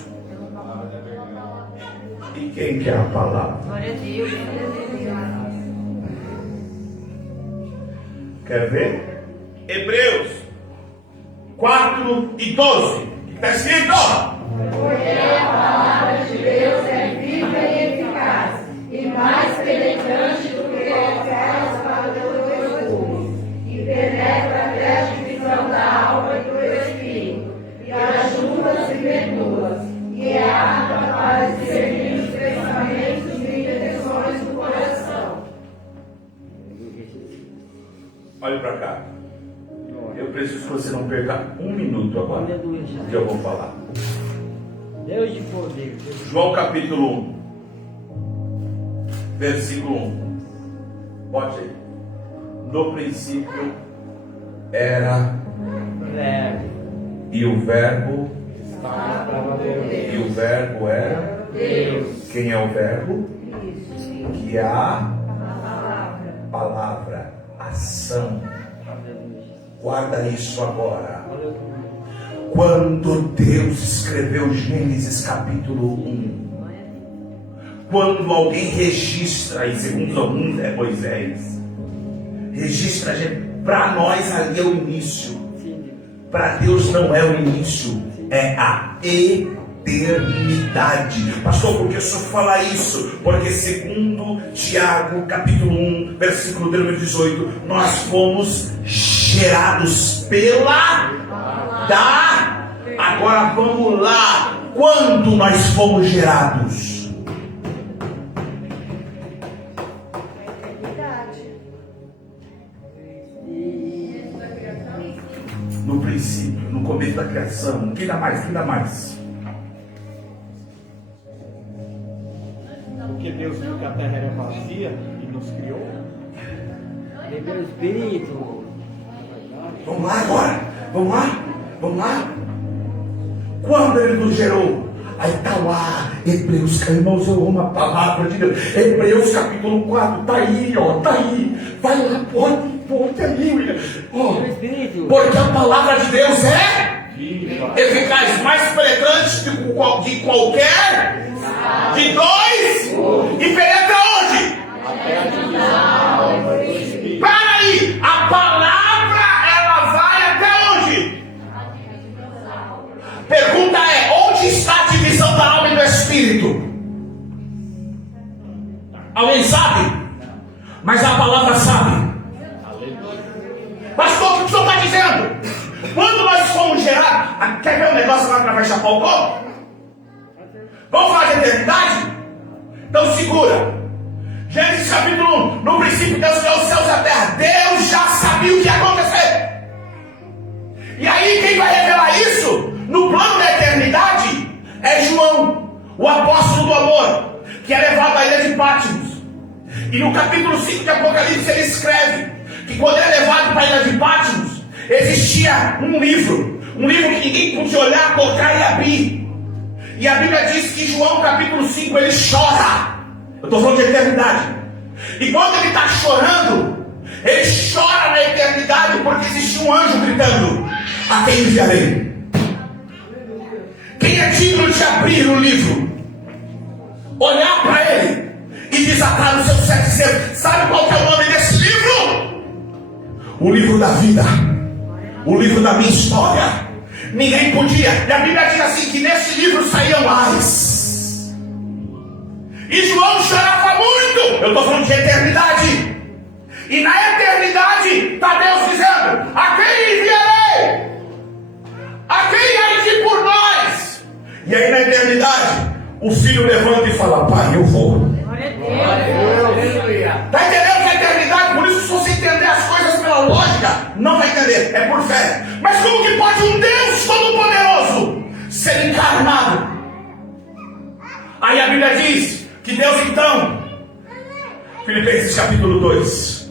E quem quer a palavra? Glória a Deus. Quer ver? Hebreus 4 e 12. Está escrito? Porque a palavra de Deus é viva e eficaz, e mais penetrante do que qualquer espada de dois gumes, e penetra até a divisão da alma e do espírito, e as juntas e medulas, e é apta para discernir os pensamentos e intenções do coração. Olhe para cá. Eu preciso que você não perca um minuto agora. Que eu vou falar. Deus de poder. João capítulo 1, versículo 1. Pode ir. No princípio era Verbo. e o verbo Estava Deus. e o verbo era Deus. quem é o verbo? Que é a Palavra. palavra, ação. Guarda isso agora. Quando Deus escreveu Gênesis capítulo 1, quando alguém registra, e segundo alguns é Moisés, registra, para nós ali é o início, para Deus não é o início, é a eternidade. Pastor, por que o senhor fala isso? Porque segundo Tiago capítulo 1, versículo 18, nós fomos gerados pela Agora vamos lá. Quando nós fomos gerados? No princípio, no começo da criação. Quem dá mais? Porque Deus viu que a terra era vazia e nos criou. Meu Espírito. Vamos lá agora. Vamos lá. Quando ele nos gerou? Aí está lá, Hebreus, irmãos, eu amo a palavra de Deus. Hebreus capítulo 4, está aí, tá aí. Vai lá, pode aí. Meu Espírito. Porque a palavra de Deus é Viva. eficaz, mais penetrante de qualquer de dois. E penetra onde? Até a divisão do Espírito. Para aí, a palavra ela vai até onde? Pergunta é, onde está a divisão da alma e do espírito? Alguém sabe? Mas a palavra sabe. Pastor, o que o senhor está dizendo? Quando nós fomos gerados, quer ver um negócio lá que vai chapar o copo? Vamos falar de eternidade? Então segura. Gênesis capítulo 1. No princípio Deus criou os céus e a terra. Deus já sabia o que ia acontecer. E aí quem vai revelar isso no plano da eternidade é João, o apóstolo do amor, que é levado à ilha de Patmos. E no capítulo 5 de Apocalipse ele escreve que quando ele é levado para a ilha de Patmos, existia um livro que ninguém podia olhar, tocar e abrir. E a Bíblia diz que João capítulo 5 ele chora Eu estou falando de eternidade. E quando ele está chorando, ele chora na eternidade, porque existe um anjo gritando: a quem enviarei? Quem é digno de abrir o livro, olhar para ele e desatar os seus 7 selos? Sabe qual que é o nome desse livro? O livro da vida, o livro da minha história. Ninguém podia. E a Bíblia diz assim, que nesse livro saíam ais. E João chorava muito. Eu estou falando de eternidade. E na eternidade está Deus dizendo: a quem enviarei? A quem há de ir por nós? E aí na eternidade o filho levanta e fala: pai, eu vou. Está entendendo que é eternidade? Por isso, se você entender as coisas pela lógica, não vai entender, é por fé. Mas como que pode um Deus todo-poderoso ser encarnado? Aí a Bíblia diz que Deus então, Filipenses capítulo 2,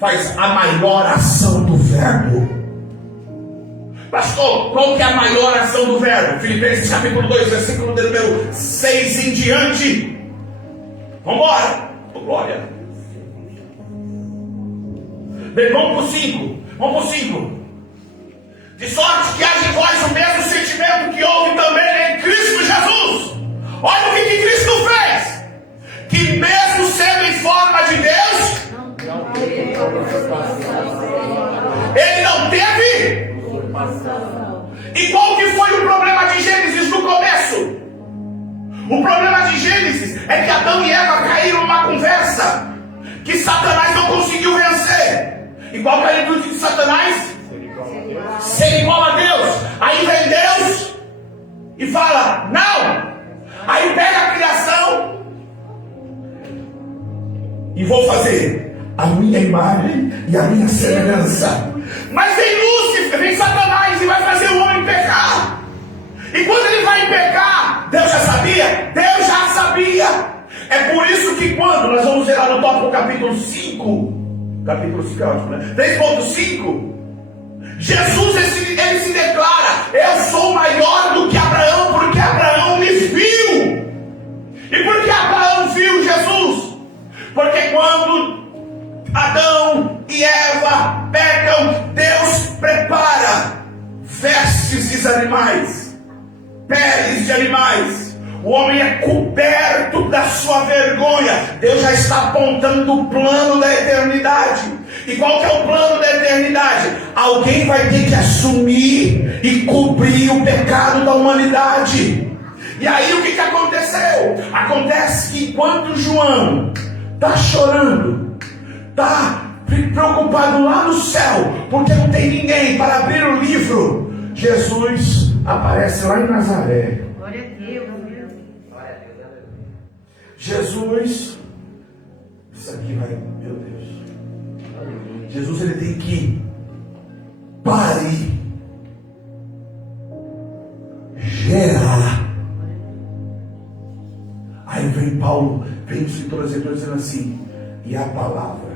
faz a maior ação do verbo. Pastor, qual que é a maior ação do verbo? Filipenses capítulo 2, versículo número 6 em diante. Vamos embora. Oh, glória. Vamos para o 5. De sorte que haja em vós o mesmo sentimento que houve também em Cristo Jesus. Olha o que Cristo fez. Que mesmo sendo em forma de Deus, ele não teve. E qual que foi o problema de Gênesis no começo? O problema de Gênesis é que Adão e Eva caíram numa conversa que Satanás não conseguiu vencer. E qual é a atitude de Satanás? Ser igual a Deus. Aí vem Deus e fala: não. Aí pega a criação e vou fazer a minha imagem e a minha semelhança. Mas vem Lúcifer, vem Satanás e vai fazer o homem pecar. E quando ele vai pecar, Deus já sabia? Deus já sabia. É por isso que quando nós vamos ver lá no tópico capítulo 5, capítulo 5 é ótimo, né? 3.5, Jesus ele se declara: eu sou maior do que Abraão, porque Abraão me viu. E por que Abraão viu Jesus? Porque quando Adão e Eva pecam, Deus prepara vestes de animais, peles de animais. O homem é coberto da sua vergonha. Deus já está apontando o plano da eternidade. E qual que é o plano da eternidade? Alguém vai ter que assumir e cobrir o pecado da humanidade. E aí o que aconteceu? Acontece que enquanto João está chorando, está preocupado lá no céu, porque não tem ninguém para abrir o livro, Jesus aparece lá em Nazaré. Glória a Deus. Jesus, isso aqui vai, meu Deus. Jesus ele tem que parir, gerar. Aí vem Paulo, vem o escritor dizendo assim: e a palavra,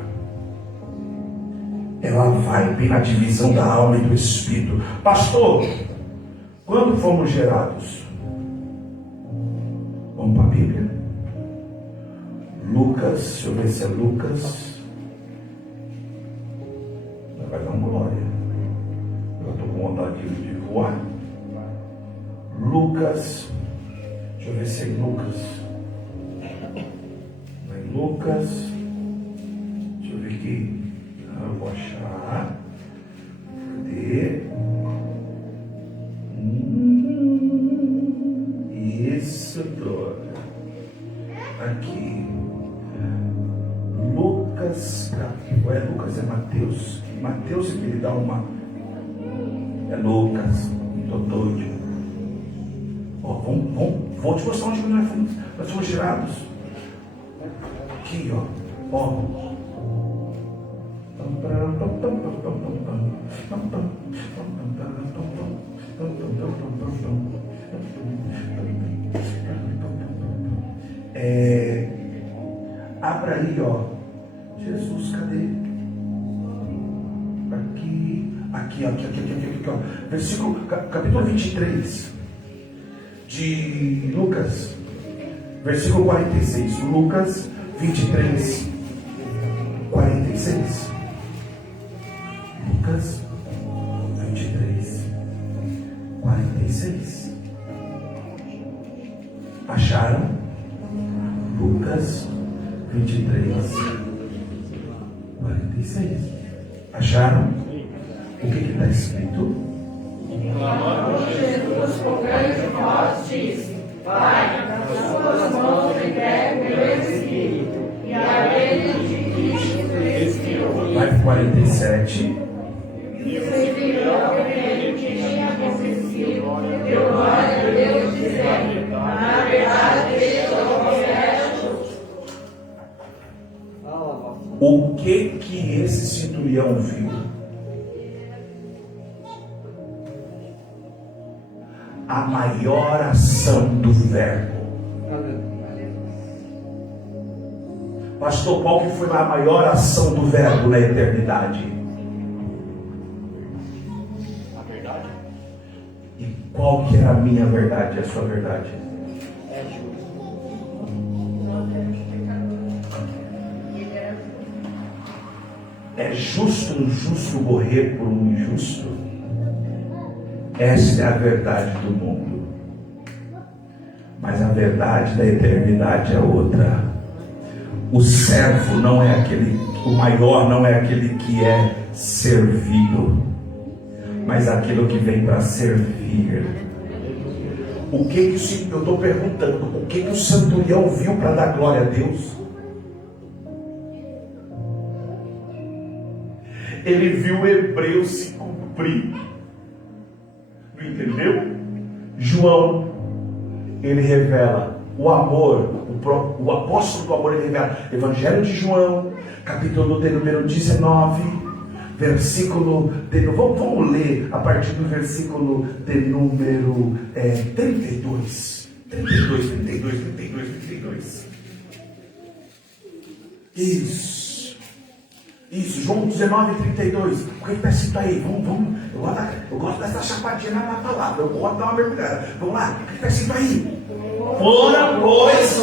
ela vai bem na divisão da alma e do espírito. Pastor, quando fomos gerados? Vamos para a Bíblia. Lucas, deixa eu ver se é Lucas. Vai dar uma glória. Eu estou com vontade de voar. Lucas, deixa eu ver se é em Lucas. Vai em Lucas. Deixa eu ver aqui. Eu vou achar. Cadê? Isso, droga. Aqui. Lucas, ou é Lucas, é Mateus. Mateus é que ele dá uma. É Lucas, estou doido. Vou te mostrar onde nós fomos gerados. Aqui, ó. Abra aí, ó. Jesus, cadê? Aqui, ó. Versículo, capítulo 23 de Lucas. Versículo 46. Lucas 23, 46. Lucas 23, 46. Acharam? Lucas 23, 46. Acharam? O que está escrito? Clamando Jesus com grande voz, disse: Pai, nas suas mãos entrego o meu espírito. E a ele de Cristo expirou. Vai para 47. E o centurião que ele tinha convencido deu glória a Deus, dizendo: Na verdade, este é o profeta justo. O que esse centurião viu? A maior ação do verbo. Pastor, qual que foi a maior ação do verbo na eternidade? A verdade E qual que era a minha verdade e a sua verdade? é justo. É justo um justo morrer por um injusto? Esta é a verdade do mundo. Mas a verdade da eternidade é outra. O servo não é aquele, o maior não é aquele que é servido, mas aquele que vem para servir. O que eu estou perguntando, o que o centurião viu para dar glória a Deus? Ele viu Hebreus se cumprir. Não entendeu? João, ele revela o amor, o apóstolo do amor, ele revela Evangelho de João, capítulo de número 19, versículo de, vamos ler a partir do versículo de número 32. Isso, João 19, 32. O que está escrito aí? Vamos. Eu gosto dessa chapadinha na palavra. Eu gosto de dar uma mergulhada. Vamos lá, o que está escrito aí? Fora, pois,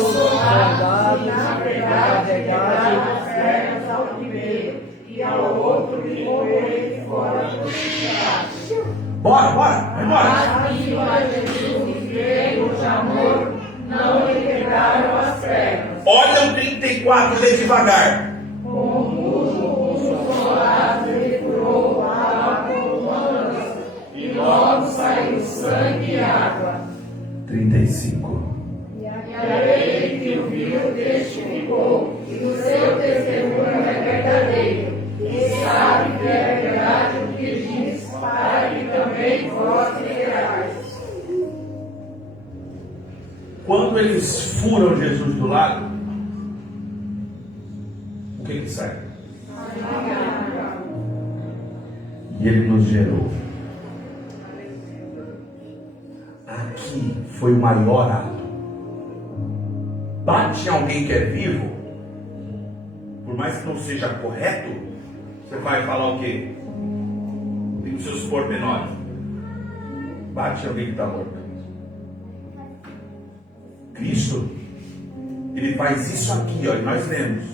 Na verdade, as pernas ao primeiro, e ao outro que por ele fora crucificado. bora, vai embora. Assim, a Jesus, enfermo de amor, não lhe quebraram as pernas. Olha o 34, lê devagar. E logo saiu sangue e água. 35. E aquele que o viu testificou, e o seu testemunho é verdadeiro. E sabe que é verdade o que diz, para que também vós creais. Quando eles furam Jesus do lado, o que sai? E ele nos gerou. Aqui foi o maior ato. Bate em alguém que é vivo, por mais que não seja correto, você vai falar o quê? Tem os seus pormenores. Bate em alguém que está morto. Cristo, ele faz isso aqui, ó, e nós lemos.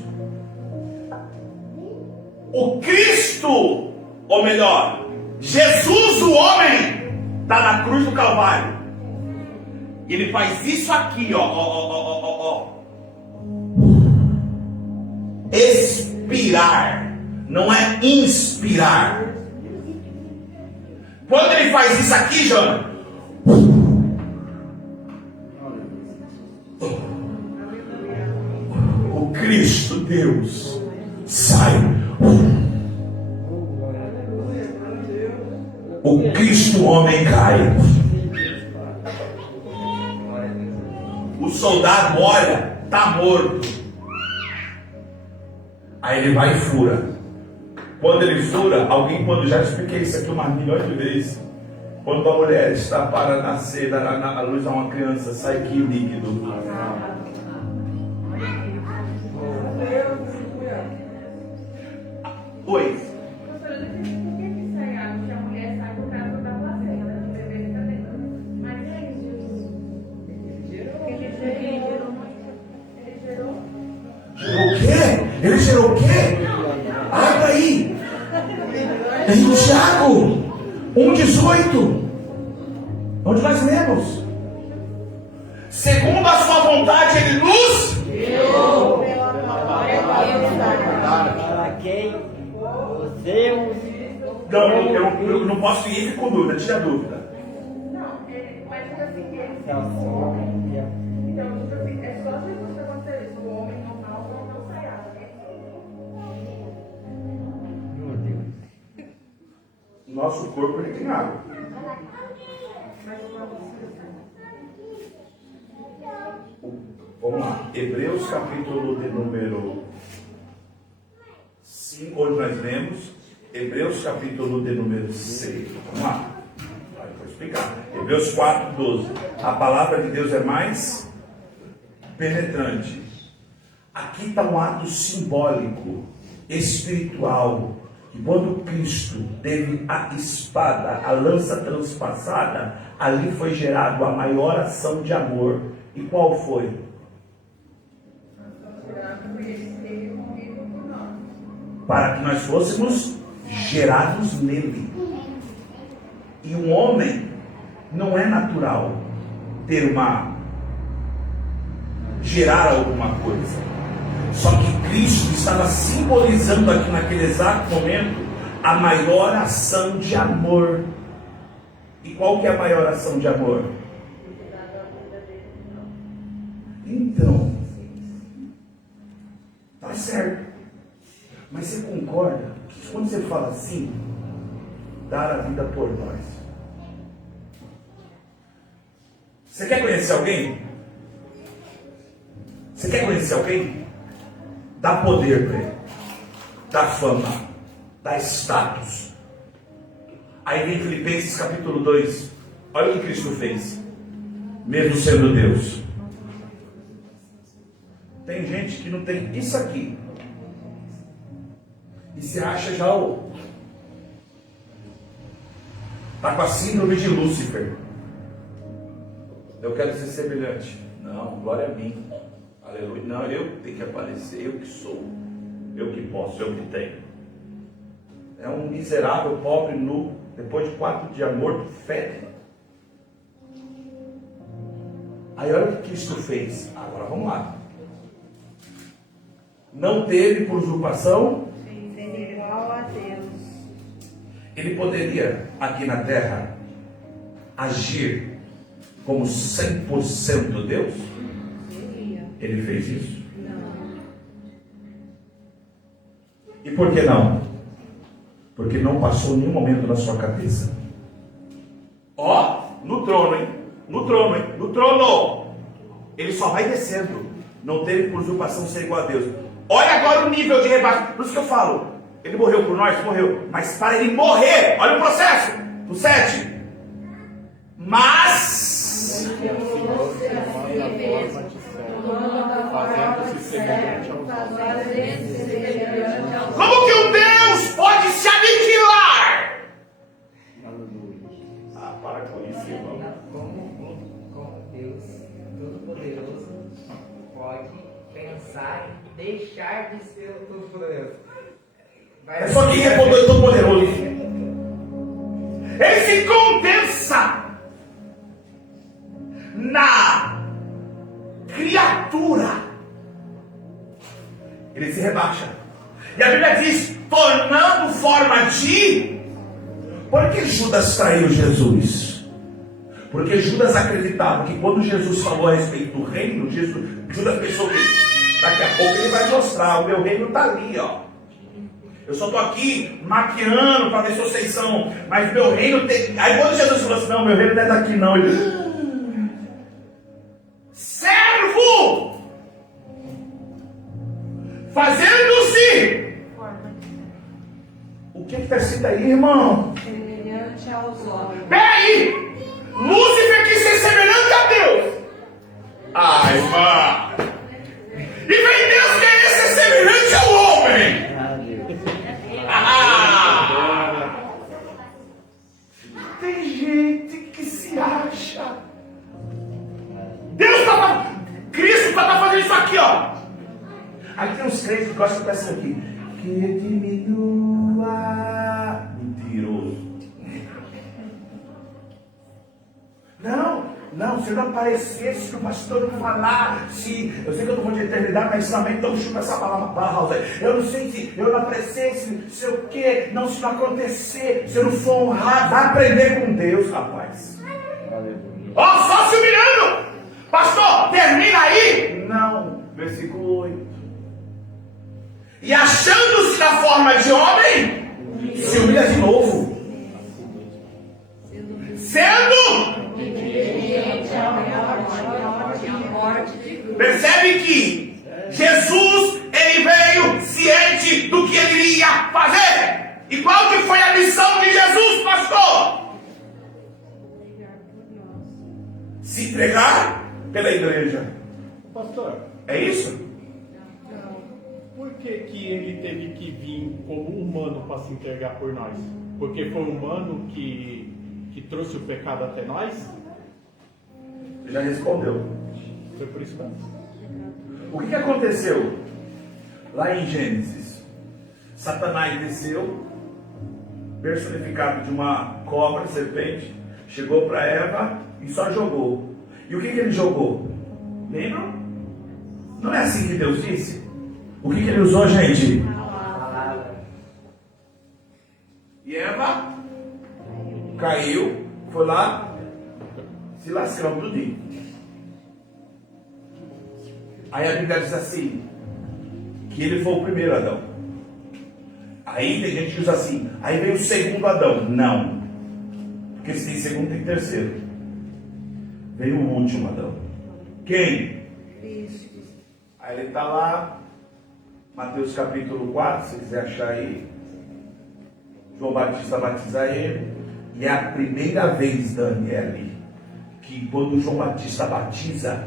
O Cristo, ou melhor, Jesus, o homem, está na cruz do Calvário. Ele faz isso aqui, ó. Expirar, não é inspirar. Quando ele faz isso aqui, Jonas, o Cristo Deus sai. O Cristo homem cai. O soldado olha, está morto. Aí ele vai e fura. Quando ele fura, alguém, quando já expliquei isso aqui umas milhões de vezes, quando a mulher está para nascer, na luz a uma criança, sai que líquido. Oi. Ele gerou o quê? Abra aí. Em Tiago 1,18. Onde nós lemos? Segundo a sua vontade, ele nos Deu pela glória Para quem os seus. Não, eu não posso ir com dúvida, tira a dúvida. Mas assim, ele É a sua. então, tipo assim, é só Jesus que aconteceu isso. O homem não sai água, né? Meu Deus. Nosso corpo ele tem água. Vamos lá. Hebreus capítulo de número 5, onde nós lemos. Hebreus capítulo de número 6. Vamos lá. Vou explicar. Hebreus 4,12. A palavra de Deus é mais penetrante. Aqui está um ato simbólico, espiritual, que quando Cristo teve a espada, a lança transpassada, ali foi gerado a maior ação de amor. E qual foi? Para que nós fôssemos gerados nele. E um homem não é natural gerar alguma coisa. Só que Cristo estava simbolizando aqui naquele exato momento a maior ação de amor. E qual que é a maior ação de amor? Então, tá certo. Mas você concorda que quando você fala assim, dar a vida por nós? Você quer conhecer alguém? Você quer conhecer alguém? Dá poder para ele, dá fama, dá status. Aí vem Filipenses capítulo 2. Olha o que Cristo fez, mesmo sendo Deus. Tem gente que não tem isso aqui e se acha já está com a síndrome de Lúcifer. Eu quero ser semelhante. Não, glória a mim. Aleluia. Não, eu tenho que aparecer, eu que sou, eu que posso, eu que tenho. É um miserável, pobre, nu, depois de 4 dias morto, fede. Aí olha o que Cristo fez. Agora vamos lá. Não teve por usurpação. ser igual a Deus. Ele poderia, aqui na terra, agir como 100% Deus? Ele fez isso? Não. E por que não? Porque não passou nenhum momento na sua cabeça. Ó, no trono, hein? No trono, hein? No trono! Ele só vai descendo. Não teve por usurpação ser igual a Deus. Olha agora o nível de rebaixo. Por isso que eu falo. Ele morreu por nós? Morreu. Mas para ele morrer, olha o processo. No 7. Mas... Fazendo-se semelhante aos homens. Como que um Deus pode se aniquilar? Ah, para com isso, irmão. Como Deus Todo-Poderoso pode pensar em deixar de ser o Todo-Poderoso? É só quem é todo poderoso. Ele se condensa na criatura. Ele se rebaixa. E a Bíblia diz, tornando forma de... Por que Judas traiu Jesus? Porque Judas acreditava que quando Jesus falou a respeito do reino, Judas pensou que daqui a pouco ele vai mostrar, o meu reino está ali, ó. Eu só estou aqui maquiando para ver se vocês são, mas meu reino tem... Aí quando Jesus falou assim, não, meu reino não é daqui não, ele... Servo! Fazendo-se... O que está escrito aí, irmão? Semelhante aos homens. Peraí! Lúcifer quis ser semelhante a Deus. Ai, irmã! E vem Deus querer ser semelhante ao homem! Tem gente que se acha. Cristo está fazendo isso aqui, ó. Aí tem uns crentes que gostam de pensar aqui. Que diminua. Mentiroso. Não, se eu não aparecesse, se o pastor não falasse, eu sei que eu não vou de eternidade, mas também então chupa essa palavra barra. Eu não sei se eu não aparecesse, se o quê, não, se não acontecer, se eu não for honrado, vai aprender com Deus, rapaz. Ó, só se humilhando! Pastor, termina aí! Não, versículo 8. E achando-se na forma de homem, se humilha de novo. Sendo. Percebe que Jesus, ele veio ciente do que ele iria fazer. E qual que foi a missão de Jesus, pastor? Se entregar pela igreja. Pastor, É isso? por que ele teve que vir como humano para se entregar por nós? Porque foi o humano que trouxe o pecado até nós? Já respondeu. Foi por isso mesmo. O que aconteceu? Lá em Gênesis, Satanás desceu, personificado de uma cobra, serpente, chegou para Eva e só jogou. E o que ele jogou? Lembram? Não é assim que Deus disse? O que ele usou, gente? E Eva caiu, foi lá, se lascando tudinho. Aí a Bíblia diz assim, que ele foi o primeiro Adão. Aí tem gente que usa assim, aí veio o segundo Adão. Não, porque se tem segundo tem terceiro. Veio o último Adão. Quem? Cristo. Aí ele está lá, Mateus capítulo 4, se quiser achar aí. João Batista batiza ele. E é a primeira vez, Daniele, que quando João Batista batiza,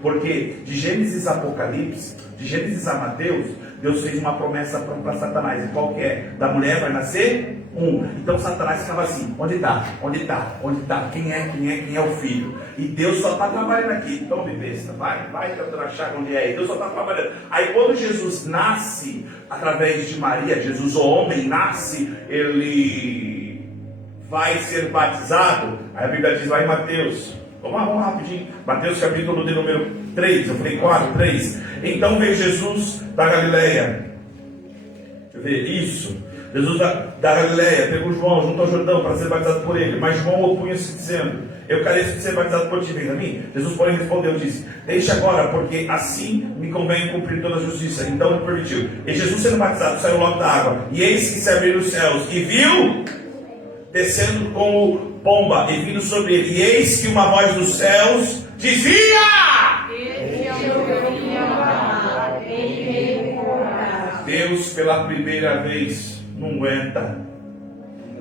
porque de Gênesis a Apocalipse, de Gênesis a Mateus, Deus fez uma promessa para Satanás. E qual que é? Da mulher vai nascer um. Então Satanás ficava assim, onde está? Onde está? Onde está? Quem é o filho? E Deus só está trabalhando aqui. Tome besta, vai tentando achar onde é. E Deus só está trabalhando. Aí quando Jesus nasce, através de Maria, Jesus o homem nasce, ele vai ser batizado. Aí a Bíblia diz lá em Mateus, vamos rapidinho, Mateus capítulo de número 3, eu falei 4, 3. Então veio Jesus da Galileia. Deixa eu ver, isso. Jesus da Galileia pegou João junto ao Jordão para ser batizado por ele. Mas João opunha-se dizendo, eu careço de ser batizado por ti, vem a mim? Jesus porém respondeu e disse, deixa agora, porque assim me convém cumprir toda a justiça. Então ele permitiu. E Jesus sendo batizado saiu logo da água. E eis que se abriram os céus. E viu, descendo como pomba, e vindo sobre ele. E eis que uma voz dos céus dizia... Deus pela primeira vez não aguenta.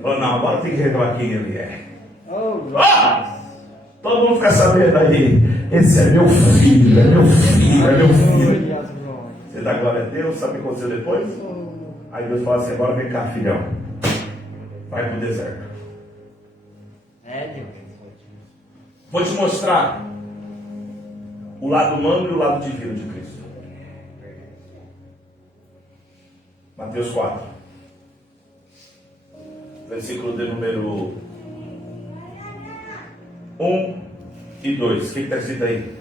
Falou, não, agora tem que revelar quem ele é. Todo mundo fica sabendo aí. Esse é meu filho, é meu filho, é meu filho. Você dá glória a Deus, sabe o que aconteceu depois? Aí Deus fala assim, agora vem cá, filhão. Vai pro deserto. Vou te mostrar o lado humano e o lado divino de Cristo. Mateus 4, versículo de número 1 e 2. O que está escrito aí?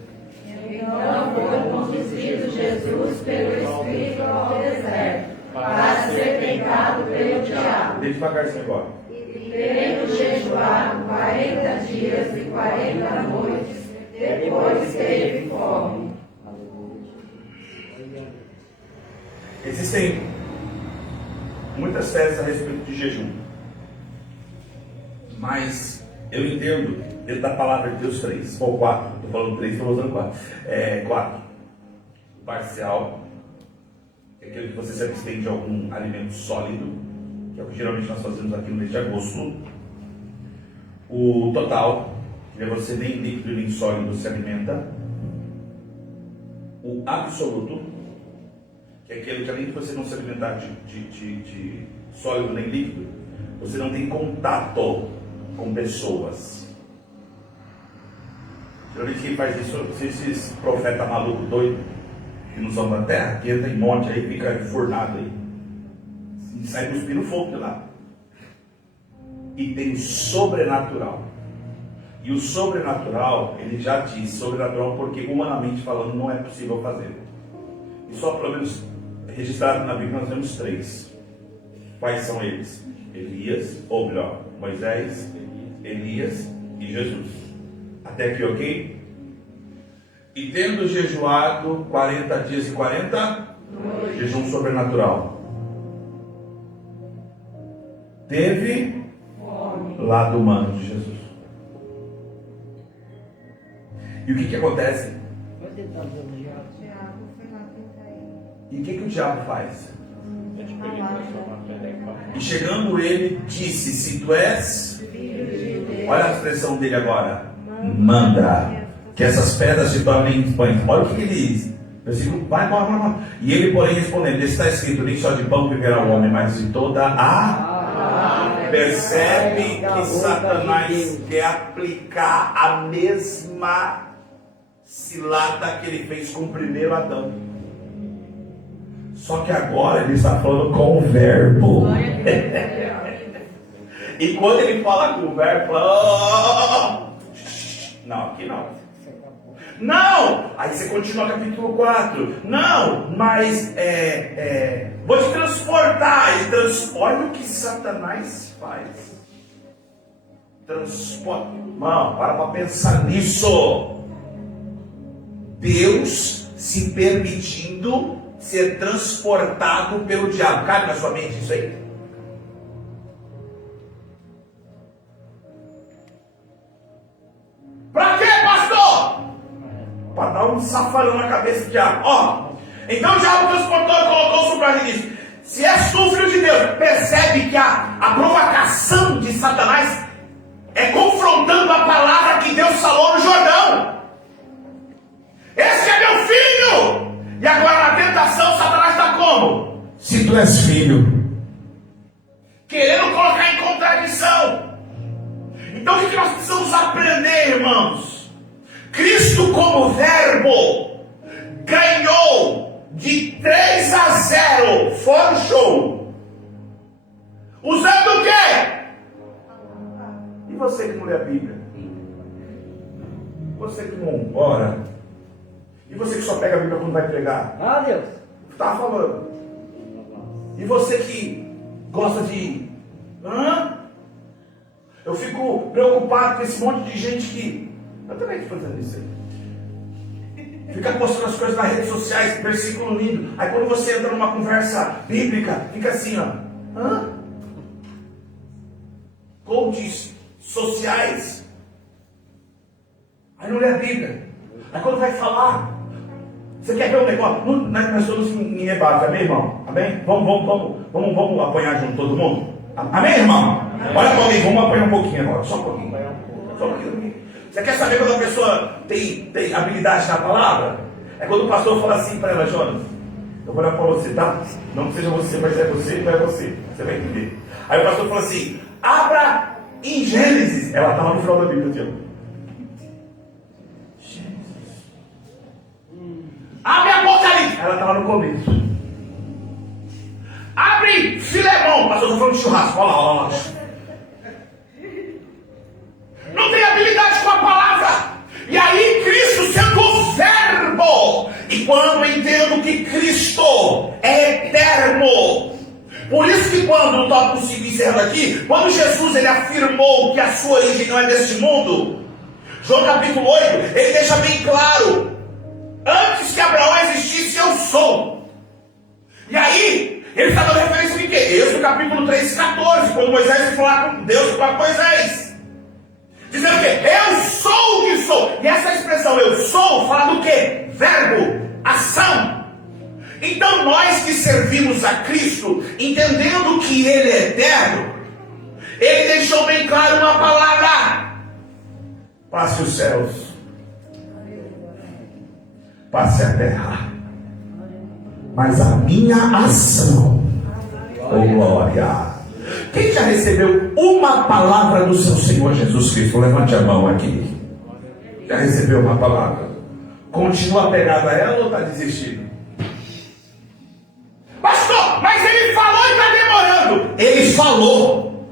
Então foi conduzido Jesus pelo Espírito ao deserto, para ser tentado pelo diabo. Deixa devagarzinho agora. E tendo jejuado 40 dias e 40 noites, depois teve fome. Existem muitas teses a respeito de jejum, mas eu entendo dentro da palavra de Deus 3, ou 4, estou falando 3, estou usando 4. 4. Parcial, é aquele que você se abstém de algum alimento sólido, que é o que geralmente nós fazemos aqui no mês de agosto. O total, que é você nem líquido nem sólido se alimenta. O absoluto, que é aquele que além de você não se alimentar de sólido nem líquido, você não tem contato com pessoas. Geralmente quem faz isso são esses profetas malucos, doidos, que não são da terra, que entra em monte aí, fica enfurnado aí. E sai cuspindo fogo de lá. E tem o sobrenatural. E o sobrenatural, ele já diz sobrenatural porque humanamente falando não é possível fazer. E só pelo menos registrado na Bíblia nós temos 3. Quais são eles? Elias, ou melhor, Moisés, Elias e Jesus. Até aqui, ok? E tendo jejuado 40 dias e 40 jejum sobrenatural. Teve lado humano de Jesus. E o que acontece? Diabo foi lá tentar ele. E o que o diabo faz? É tipo ele transforma a pedra em pão. E chegando ele disse: se tu és, Filho de Deus. olha a expressão dele agora, manda que essas pedras se tornem pães. Olha o que ele diz. Versículo, vai. E ele, porém, respondendo: está escrito, nem só de pão viverá o homem, mas de toda a... Percebe que Satanás quer aplicar a mesma cilada que ele fez com o primeiro Adão. Só que agora ele está falando com o verbo. E quando ele fala com o verbo, fala: não, aqui não. Não! Aí você continua capítulo 4. Não, mas vou te transportar. Ele transporta o que Satanás faz. Transporta. Irmão, para pensar nisso. Deus se permitindo ser transportado pelo diabo. Cabe na sua mente isso aí? Pra quê, pastor? Para dar um safanão na cabeça do diabo. Ó, então o diabo transportou e colocou sobre a gente disse: se és tu, filho de Deus, percebe que a provocação de Satanás é confrontando a palavra que Deus falou no Jordão. Esse é meu filho! E agora na tentação Satanás está como? Se tu és filho, querendo colocar em contradição. Então o que nós precisamos aprender, irmãos? Cristo como verbo ganhou de 3-0, fora o show. Usando o quê? E você que não lê a Bíblia? Você que não ora? E você que só pega a Bíblia quando vai pregar? Ah, Deus. Tá falando. E você que gosta de... Eu fico preocupado com esse monte de gente que... Eu também estou fazendo isso aí. Fica postando as coisas nas redes sociais, versículo lindo. Aí quando você entra numa conversa bíblica, fica assim, ó. Coaches sociais. Aí não lê a Bíblia. Aí quando vai falar, você quer ver um negócio? Nós todos em rebate, amém, irmão? Amém? Vamos apanhar junto todo mundo? Amém, irmão? Olha para alguém, vamos apanhar um pouquinho agora, só um pouquinho. Só um pouquinho. Você quer saber quando a pessoa tem habilidade na palavra? É quando o pastor fala assim para ela: Jonas, eu vou olhar para você, tá? Não que seja você, mas é você, não é você. Você vai entender. Aí o pastor fala assim: abra em Gênesis. Ela está lá no final da Bíblia, Tiago. Gênesis. Abre Apocalipse. Ela está lá no começo. Abre Filemão. Pastor, estou falando de churrasco. Olha lá. Não tem habilidade com a palavra. E aí Cristo sendo o verbo. E quando eu entendo que Cristo é eterno, por isso que quando no tópico 5 encerrando aqui, quando Jesus ele afirmou que a sua origem não é deste mundo, João capítulo 8, ele deixa bem claro: antes que Abraão existisse, eu sou. E aí ele está dando referência de quê? Êxodo capítulo 3:14, quando Moisés foi falar com Deus para Moisés, dizendo que eu sou o que sou. E essa expressão eu sou fala do que? Verbo, ação. Então nós que servimos a Cristo, entendendo que Ele é eterno, Ele deixou bem claro uma palavra: passe os céus, passe a terra, mas a minha ação, oh glória. Quem já recebeu uma palavra do seu Senhor Jesus Cristo? Levante a mão aqui. Já recebeu uma palavra? Continua apegado a ela ou está desistindo? Pastor, mas ele falou e está demorando. Ele falou.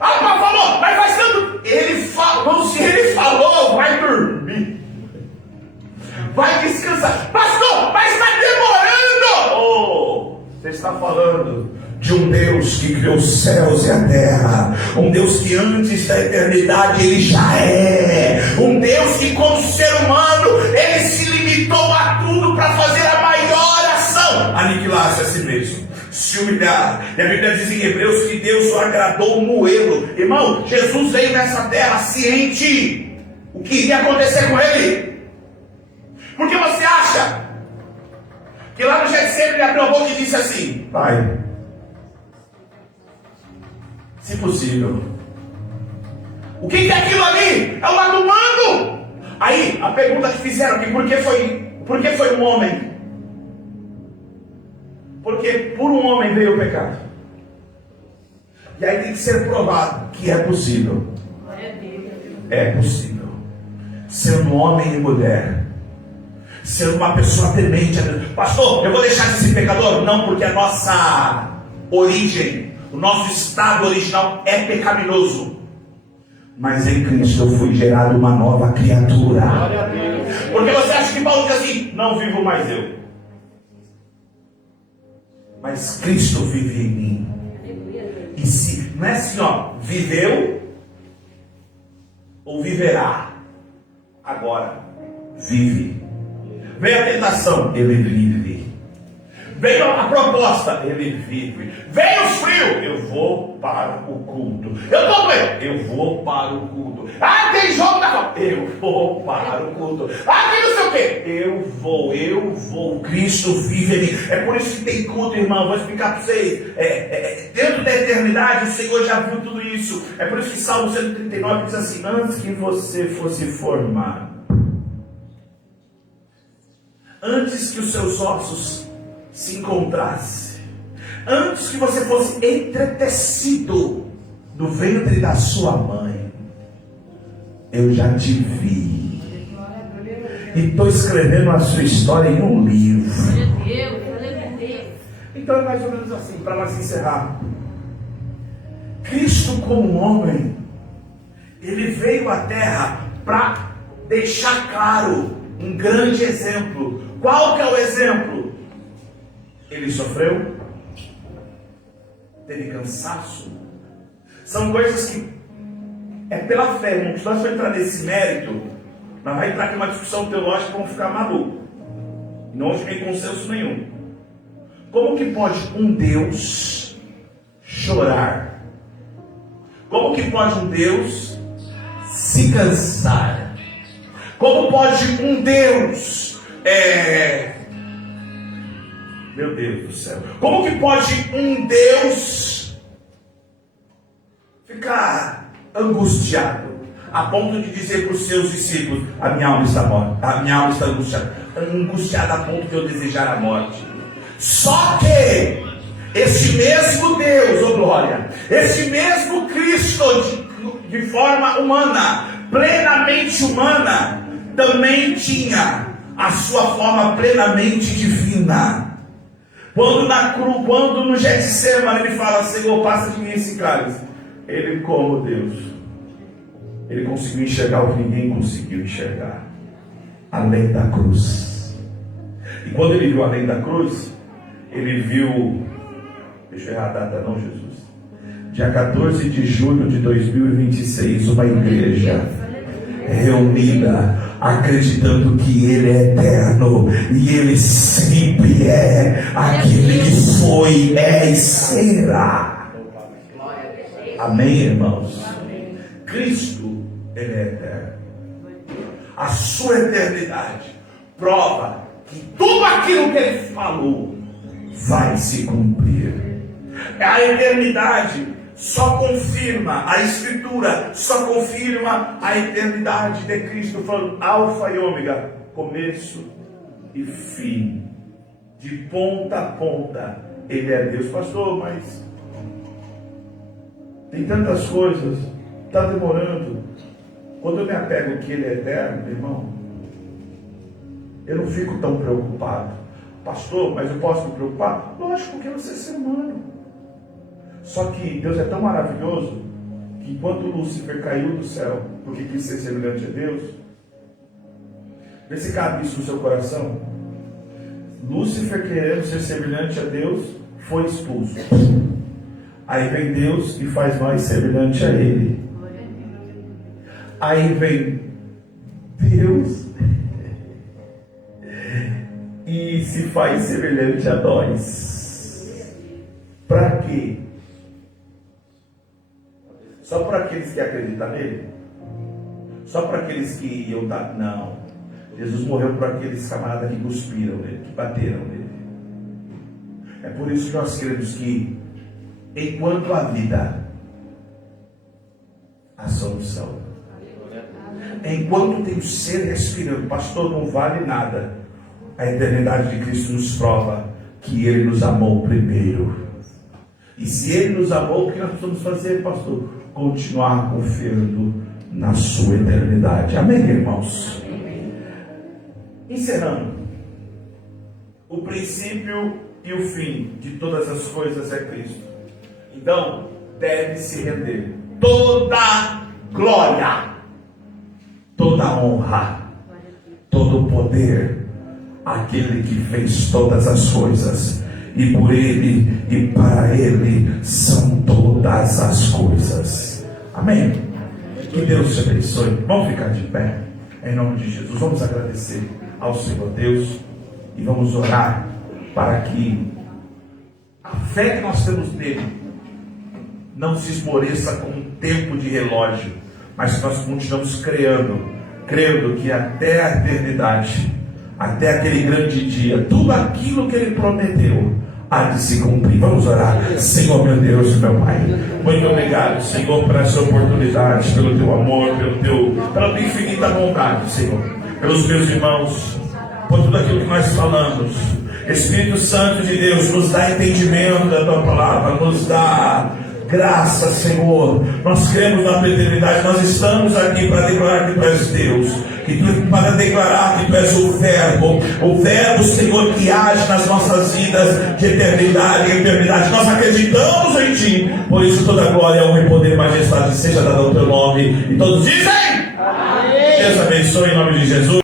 Ah, mas falou, mas faz tanto. Ele falou, se ele falou, vai dormir. Vai descansar. Pastor, mas está demorando. Oh, você está falando de um Deus que criou os céus e a terra, um Deus que antes da eternidade ele já é, um Deus que como ser humano ele se limitou a tudo para fazer a maior ação, aniquilar-se a si mesmo, se humilhar. E a Bíblia diz em Hebreus que Deus o agradou moê-lo. Irmão, Jesus veio nessa terra ciente o que iria acontecer com ele. Porque você acha que lá no Getsemane ele abriu a boca e disse assim: Pai, se possível, o que é aquilo ali? É o lado humano. Aí a pergunta que fizeram aqui: por que foi um homem? Porque por um homem veio o pecado. E aí tem que ser provado que é possível. É possível. Sendo homem e mulher, sendo uma pessoa temente a Deus. Pastor, eu vou deixar de ser pecador? Não, porque a nossa origem, o nosso estado original é pecaminoso. Mas em Cristo eu fui gerado uma nova criatura. Porque você acha que Paulo diz assim: não vivo mais eu, mas Cristo vive em mim. E se não é assim, ó, viveu ou viverá, agora vive. Veio a tentação, ele vive. Veio a proposta, ele vive. Veio o frio, eu vou para o culto. Eu estou doente, eu vou para o culto. Ah, tem jogo da Copa, eu vou para o culto. Ah, tem não sei o quê, eu vou. Cristo vive em mim. É por isso que tem culto, irmão. Vou explicar para vocês. Dentro da eternidade, o Senhor já viu tudo isso. É por isso que Salmo 139 diz assim: antes que você fosse formado, antes que os seus ossos se encontrassem, antes que você fosse entretecido no ventre da sua mãe, eu já te vi. E estou escrevendo a sua história em um livro. Então é mais ou menos assim, para nós encerrar. Cristo como homem, ele veio à terra para deixar claro um grande exemplo. Qual que é o exemplo? Ele sofreu, teve cansaço. São coisas que é pela fé, irmão. Se nós for entrar nesse mérito, nós vamos entrar aqui numa discussão teológica e vamos ficar malucos. Não houve nem consenso nenhum. Como que pode um Deus chorar? Como que pode um Deus se cansar? Como pode um Deus meu Deus do céu, como que pode um Deus ficar angustiado a ponto de dizer para os seus discípulos: a minha alma está morta, a minha alma está angustiada a ponto de eu desejar a morte? Só que esse mesmo Deus, oh glória, esse mesmo Cristo de forma humana, plenamente humana, também tinha a sua forma plenamente divina. Quando no Getsemane ele fala: Senhor, passa de mim esse cálice, ele, como Deus, ele conseguiu enxergar o que ninguém conseguiu enxergar, além da cruz. E quando ele viu além da cruz, ele viu, deixa eu errar a data não, Jesus, dia 14 de julho de 2026, uma igreja reunida, acreditando que Ele é eterno e Ele sempre é aquele que foi, é e será. Amém, irmãos? Cristo, Ele é eterno. A sua eternidade prova que tudo aquilo que Ele falou vai se cumprir. A eternidade só confirma, a Escritura só confirma a eternidade de Cristo, falando alfa e ômega, começo e fim, de ponta a ponta. Ele é Deus. Pastor, mas tem tantas coisas, está demorando. Quando eu me apego que Ele é eterno, irmão, eu não fico tão preocupado. Pastor, mas eu posso me preocupar? Lógico, porque você é ser humano. Só que Deus é tão maravilhoso que enquanto Lúcifer caiu do céu, porque quis ser semelhante a Deus, vê se cabe isso no seu coração. Lúcifer, querendo ser semelhante a Deus, foi expulso. Aí vem Deus e faz nós semelhante a Ele. Aí vem Deus e se faz semelhante a nós. Para quê? Só para aqueles que acreditam nele? Só para aqueles que iam dar? Não. Jesus morreu para aqueles camaradas que cuspiram nele, que bateram nele. É por isso que nós cremos que, enquanto há vida, há solução. Enquanto tem o ser respirando, pastor, não vale nada. A eternidade de Cristo nos prova que Ele nos amou primeiro. E se Ele nos amou, o que nós precisamos fazer, pastor? Continuar confiando na sua eternidade. Amém, irmãos? Encerrando. O princípio e o fim de todas as coisas é Cristo. Então, deve se render toda glória, toda honra, todo poder àquele que fez todas as coisas, e por Ele e para Ele são todas as coisas. Amém? Que Deus te abençoe. Vamos ficar de pé em nome de Jesus. Vamos agradecer ao Senhor Deus e vamos orar para que a fé que nós temos nele não se esmoreça com um tempo de relógio, mas que nós continuamos crendo que até a eternidade, até aquele grande dia, tudo aquilo que Ele prometeu há de se cumprir. Vamos orar. Senhor, meu Deus e meu Pai, muito obrigado, Senhor, por essa oportunidade, pelo Teu amor, pela Tua infinita bondade, Senhor, pelos meus irmãos, por tudo aquilo que nós falamos. Espírito Santo de Deus, nos dá entendimento da Tua palavra, nos dá graça, Senhor. Nós cremos na Tua eternidade. Nós estamos aqui para declarar que Tu és Deus, para declarar que Tu és o Verbo, Senhor, que age nas nossas vidas de eternidade em eternidade. Nós acreditamos em Ti, por isso toda glória, honra e poder e majestade seja dada ao Teu nome. E todos dizem: amém. Deus abençoe em nome de Jesus.